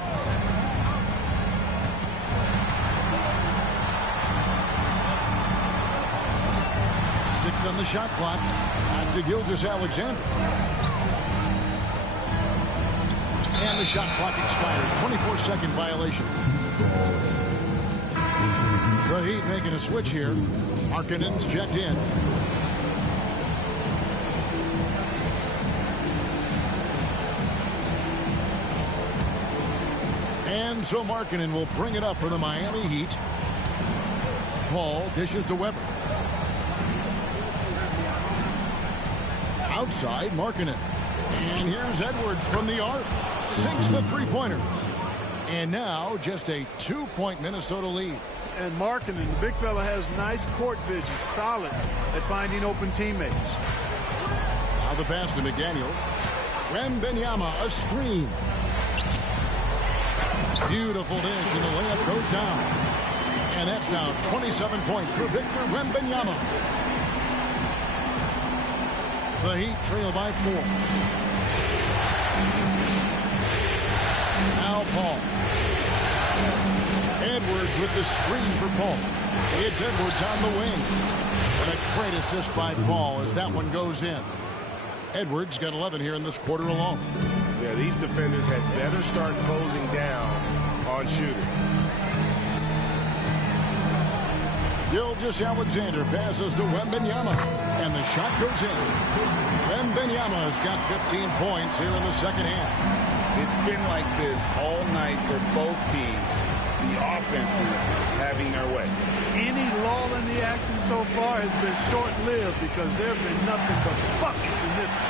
On the shot clock. Back to Gilgeous-Alexander. And the shot clock expires. 24-second violation. The Heat making a switch here. Markkanen's checked in. And so Markkanen will bring it up for the Miami Heat. Paul dishes to Weber. Outside, Markkanen. And here's Edwards from the arc. Sinks the three-pointer. And now just a 2-point Minnesota lead. And Markkanen, the big fella, has nice court vision. Solid at finding open teammates. Now the pass to McDaniels. Wembanyama, a screen. Beautiful dish, and the layup goes down. And that's now 27 points for Victor Wembanyama. The Heat trail by 4. Now Paul. Edwards with the screen for Paul. It's Edwards on the wing. And a great assist by Paul as that one goes in. Edwards got 11 here in this quarter alone. Yeah, these defenders had better start closing down on shooting. Gilgeous-Alexander passes to Wembanyama, and the shot goes in. Wembanyama's got 15 points here in the second half. It's been like this all night for both teams. The offenses having their way. Any lull in the action so far has been short-lived because there have been nothing but buckets in this one.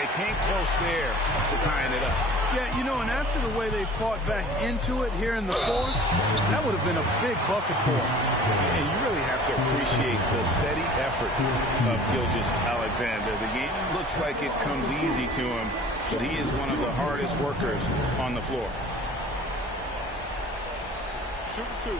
They came close there to tying it up. Yeah, you know, and after the way they fought back into it here in the fourth, that would have been a big bucket for them. And you really have to appreciate the steady effort of Gilgeous-Alexander. The game looks like it comes easy to him, but he is one of the hardest workers on the floor. Shoot two.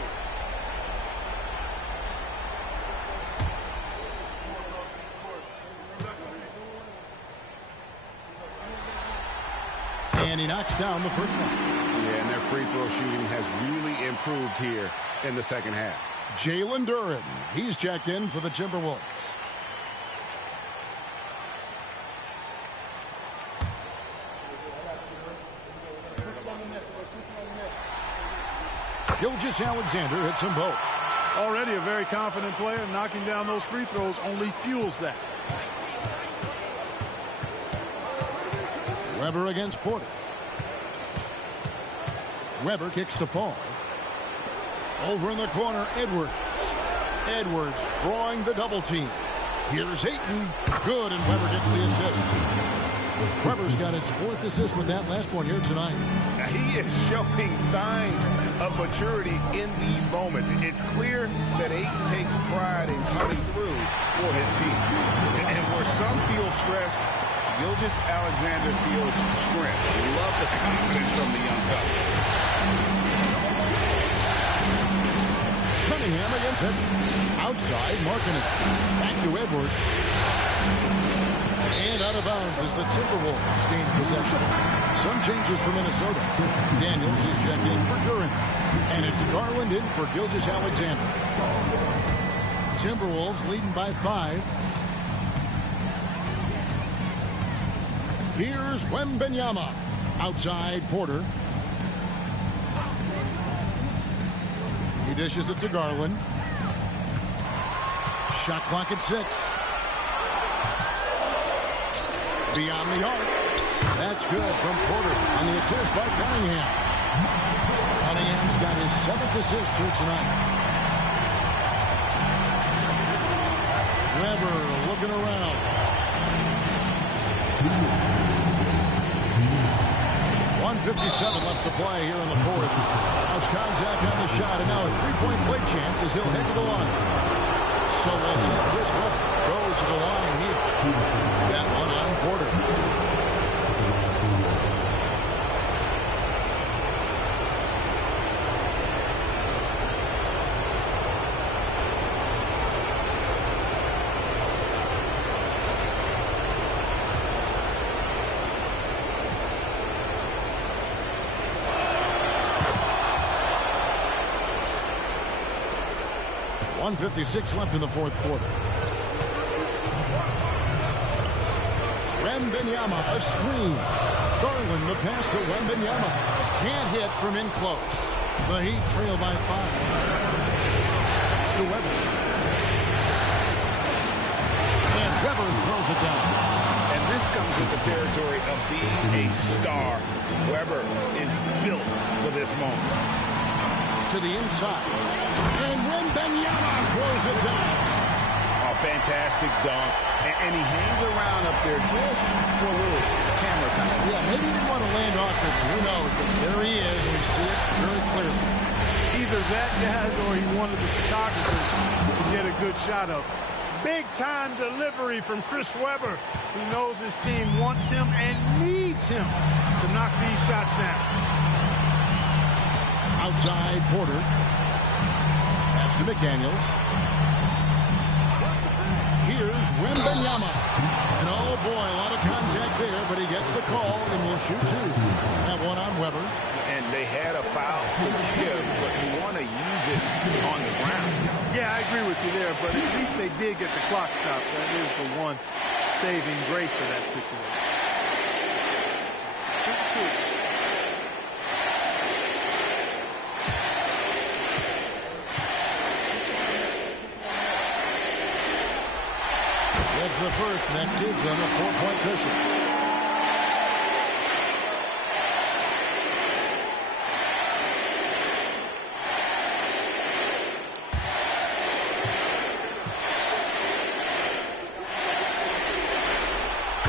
And he knocks down the first one. Yeah, and their free throw shooting has really improved here in the second half. Jalen Duren, he's checked in for the Timberwolves. Gilgeous-Alexander hits them both. Already a very confident player. Knocking down those free throws only fuels that. Weber against Porter. Weber kicks to Paul. Over in the corner, Edwards. Edwards drawing the double team. Here's Ayton. Good, and Weber gets the assist. Weber's got his fourth assist with that last one here tonight. Now, he is showing signs of maturity in these moments. It's clear that Ayton takes pride in coming through for his team. And where some feel stressed, Gilgeous-Alexander feels strength. Love the confidence from the young fella. Cunningham against Edwards. Outside, Markkanen. Back to Edwards. And out of bounds as the Timberwolves gain possession. Some changes for Minnesota. Daniels is checked in for Duren. And it's Garland in for Gilgeous-Alexander. Timberwolves leading by 5. Here's Wembanyama. Outside, Porter. He dishes it to Garland. Shot clock at 6. Beyond the arc. That's good from Porter on the assist by Cunningham. Cunningham's got his 7th assist here tonight. Weber looking around. 1:57 left to play here in the fourth. House contact on the shot, and now a three-point play chance as he'll head to the line. So we'll see Chris Weber go to the line here. That one on Porter. .56 left in the fourth quarter. Wembanyama, a screen. Garland, the pass to Wembanyama. Can't hit from in close. The Heat trail by 5. It's to Weber. And Weber throws it down. And this comes with the territory of being a star. Weber is built for this moment. To the inside. And Wembanyama throws it down. Oh, fantastic dunk. And he hangs around up there just for a little camera time. Yeah, maybe he didn't want to land awkwardly. Who knows? But there he is. We see it very clearly. Either that, guys, or he wanted the photographers to get a good shot of it. Big-time delivery from Chris Weber. He knows his team wants him and needs him to knock these shots down. Outside, Porter. Pass to McDaniels. Here's Wembanyama. And oh boy, a lot of contact there, but he gets the call and will shoot 2. That one on Weber. And they had a foul to give, but you want to use it on the ground. Yeah, I agree with you there, but at least they did get the clock stopped. That is the one saving grace of that situation. Shoot 2. That's the first, and that gives them a 4-point cushion.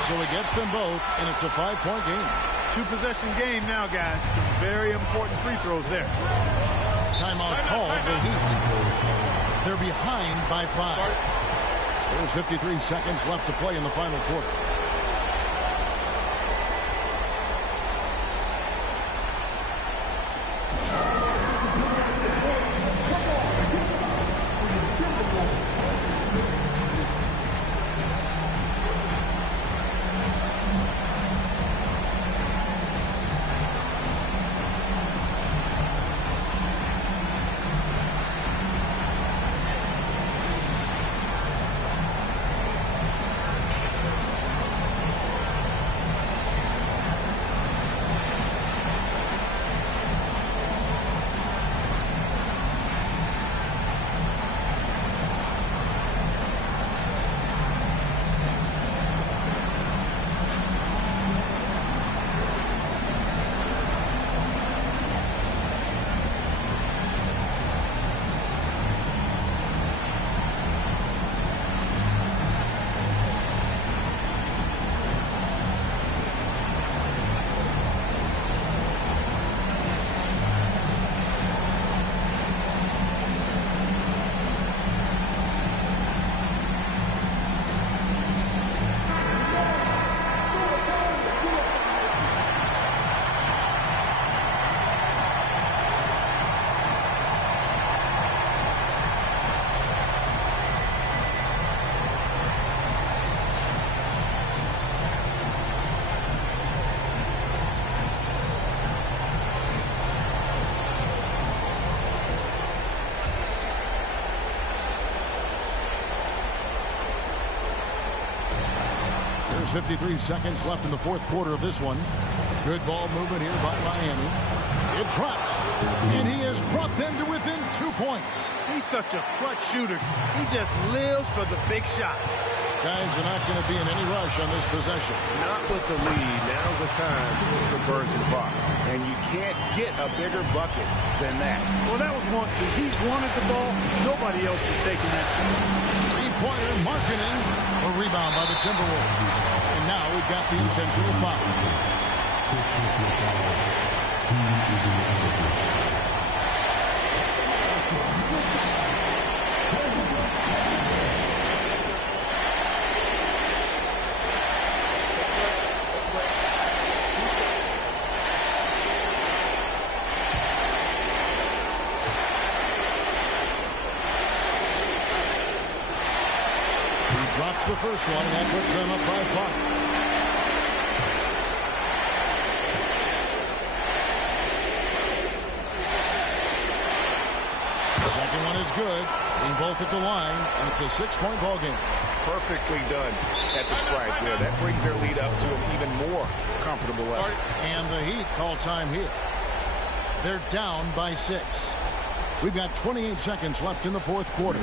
So so he gets them both, and it's a 5-point game. 2-possession game now, guys. Some very important free throws there. Timeout called the Heat. They're behind by 5. There's 53 seconds left to play in the final quarter. There's 53 seconds left in the fourth quarter of this one. Good ball movement here by Miami. It drops, and he has brought them to within 2 points. He's such a clutch shooter. He just lives for the big shot. Guys are not going to be in any rush on this possession. Not with the lead. Now's the time to burn some clock. And you can't get a bigger bucket than that. Well, that was 1-2. He wanted the ball. Nobody else was taking that shot. Three-pointer Markkanen. A rebound by the Timberwolves. And now we've got the intentional foul. Drops the first one, and that puts them up by 5. The second one is good. Being both at the line, and it's a 6-point ball game. Perfectly done at the stripe there. That brings their lead up to an even more comfortable level. And the Heat call time here. They're down by 6. We've got 28 seconds left in the fourth quarter.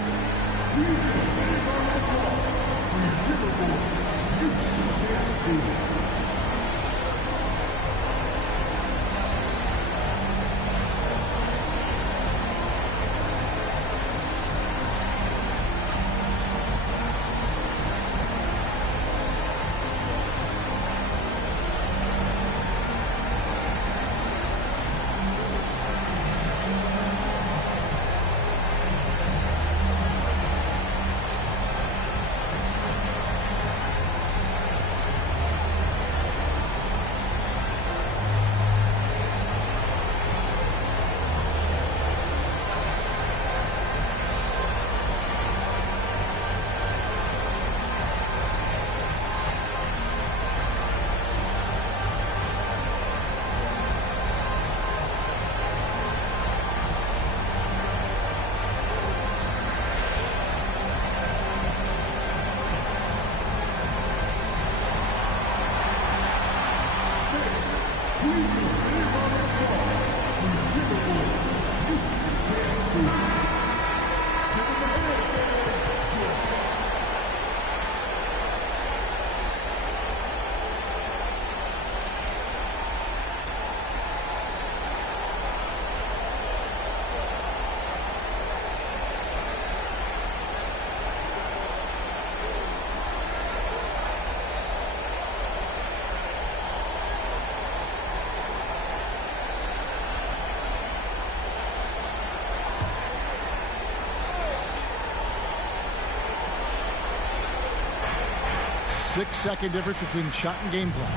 6-second difference between the shot and game clock.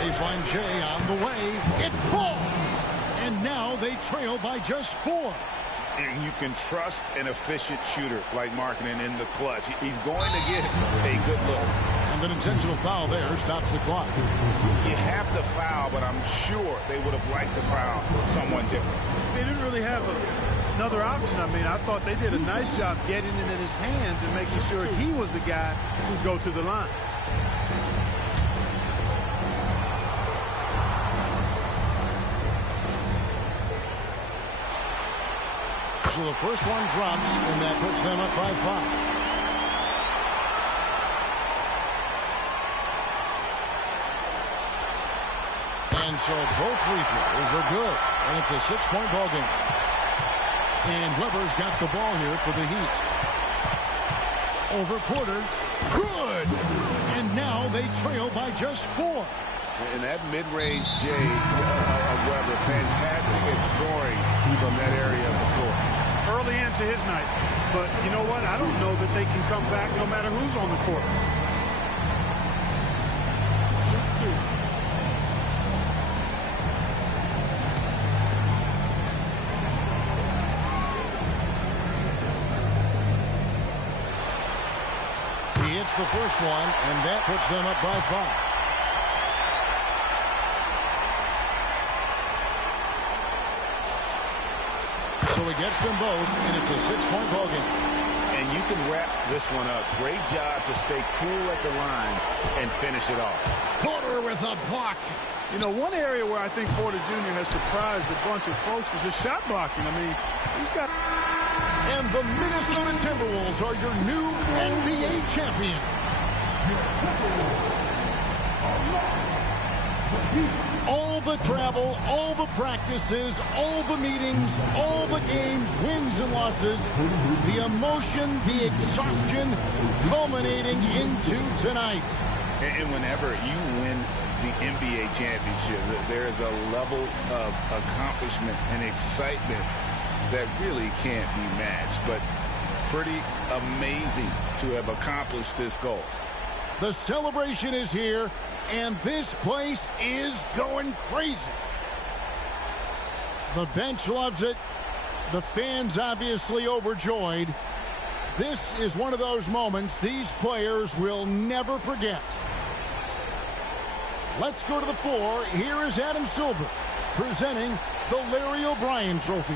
Baseline Jay on the way. It falls! And now they trail by just 4. And you can trust an efficient shooter like Markkanen in the clutch. He's going to get a good look. And an intentional foul there stops the clock. You have to foul, but I'm sure they would have liked to foul someone different. They didn't really have another option. I mean, I thought they did a nice job getting it in his hands and making sure he was the guy who'd go to the line. So the first one drops, and that puts them up by 5. And so both free throws are good, and it's a 6-point ball game. And Weber's got the ball here for the Heat. Over Porter. Good! And now they trail by just 4. And that mid-range J of Weber, fantastic at scoring from that area of the floor. Early into his night. But you know what? I don't know that they can come back no matter who's on the court. Shoot 2. He hits the first one, and that puts them up by 5. So he gets them both, and it's a 6-point ball game. And you can wrap this one up. Great job to stay cool at the line and finish it off. Porter with a block. You know, one area where I think Porter Jr. has surprised a bunch of folks is his shot blocking. I mean, he's got... And the Minnesota Timberwolves are your new NBA champions. All the travel, all the practices, all the meetings, all the games, wins and losses, the emotion, the exhaustion, culminating into tonight. And whenever you win the NBA championship, there is a level of accomplishment and excitement that really can't be matched. But pretty amazing to have accomplished this goal. The celebration is here, and this place is going crazy. The bench loves it. The fans obviously overjoyed. This is one of those moments these players will never forget. Let's go to the floor. Here is Adam Silver presenting the Larry O'Brien Trophy.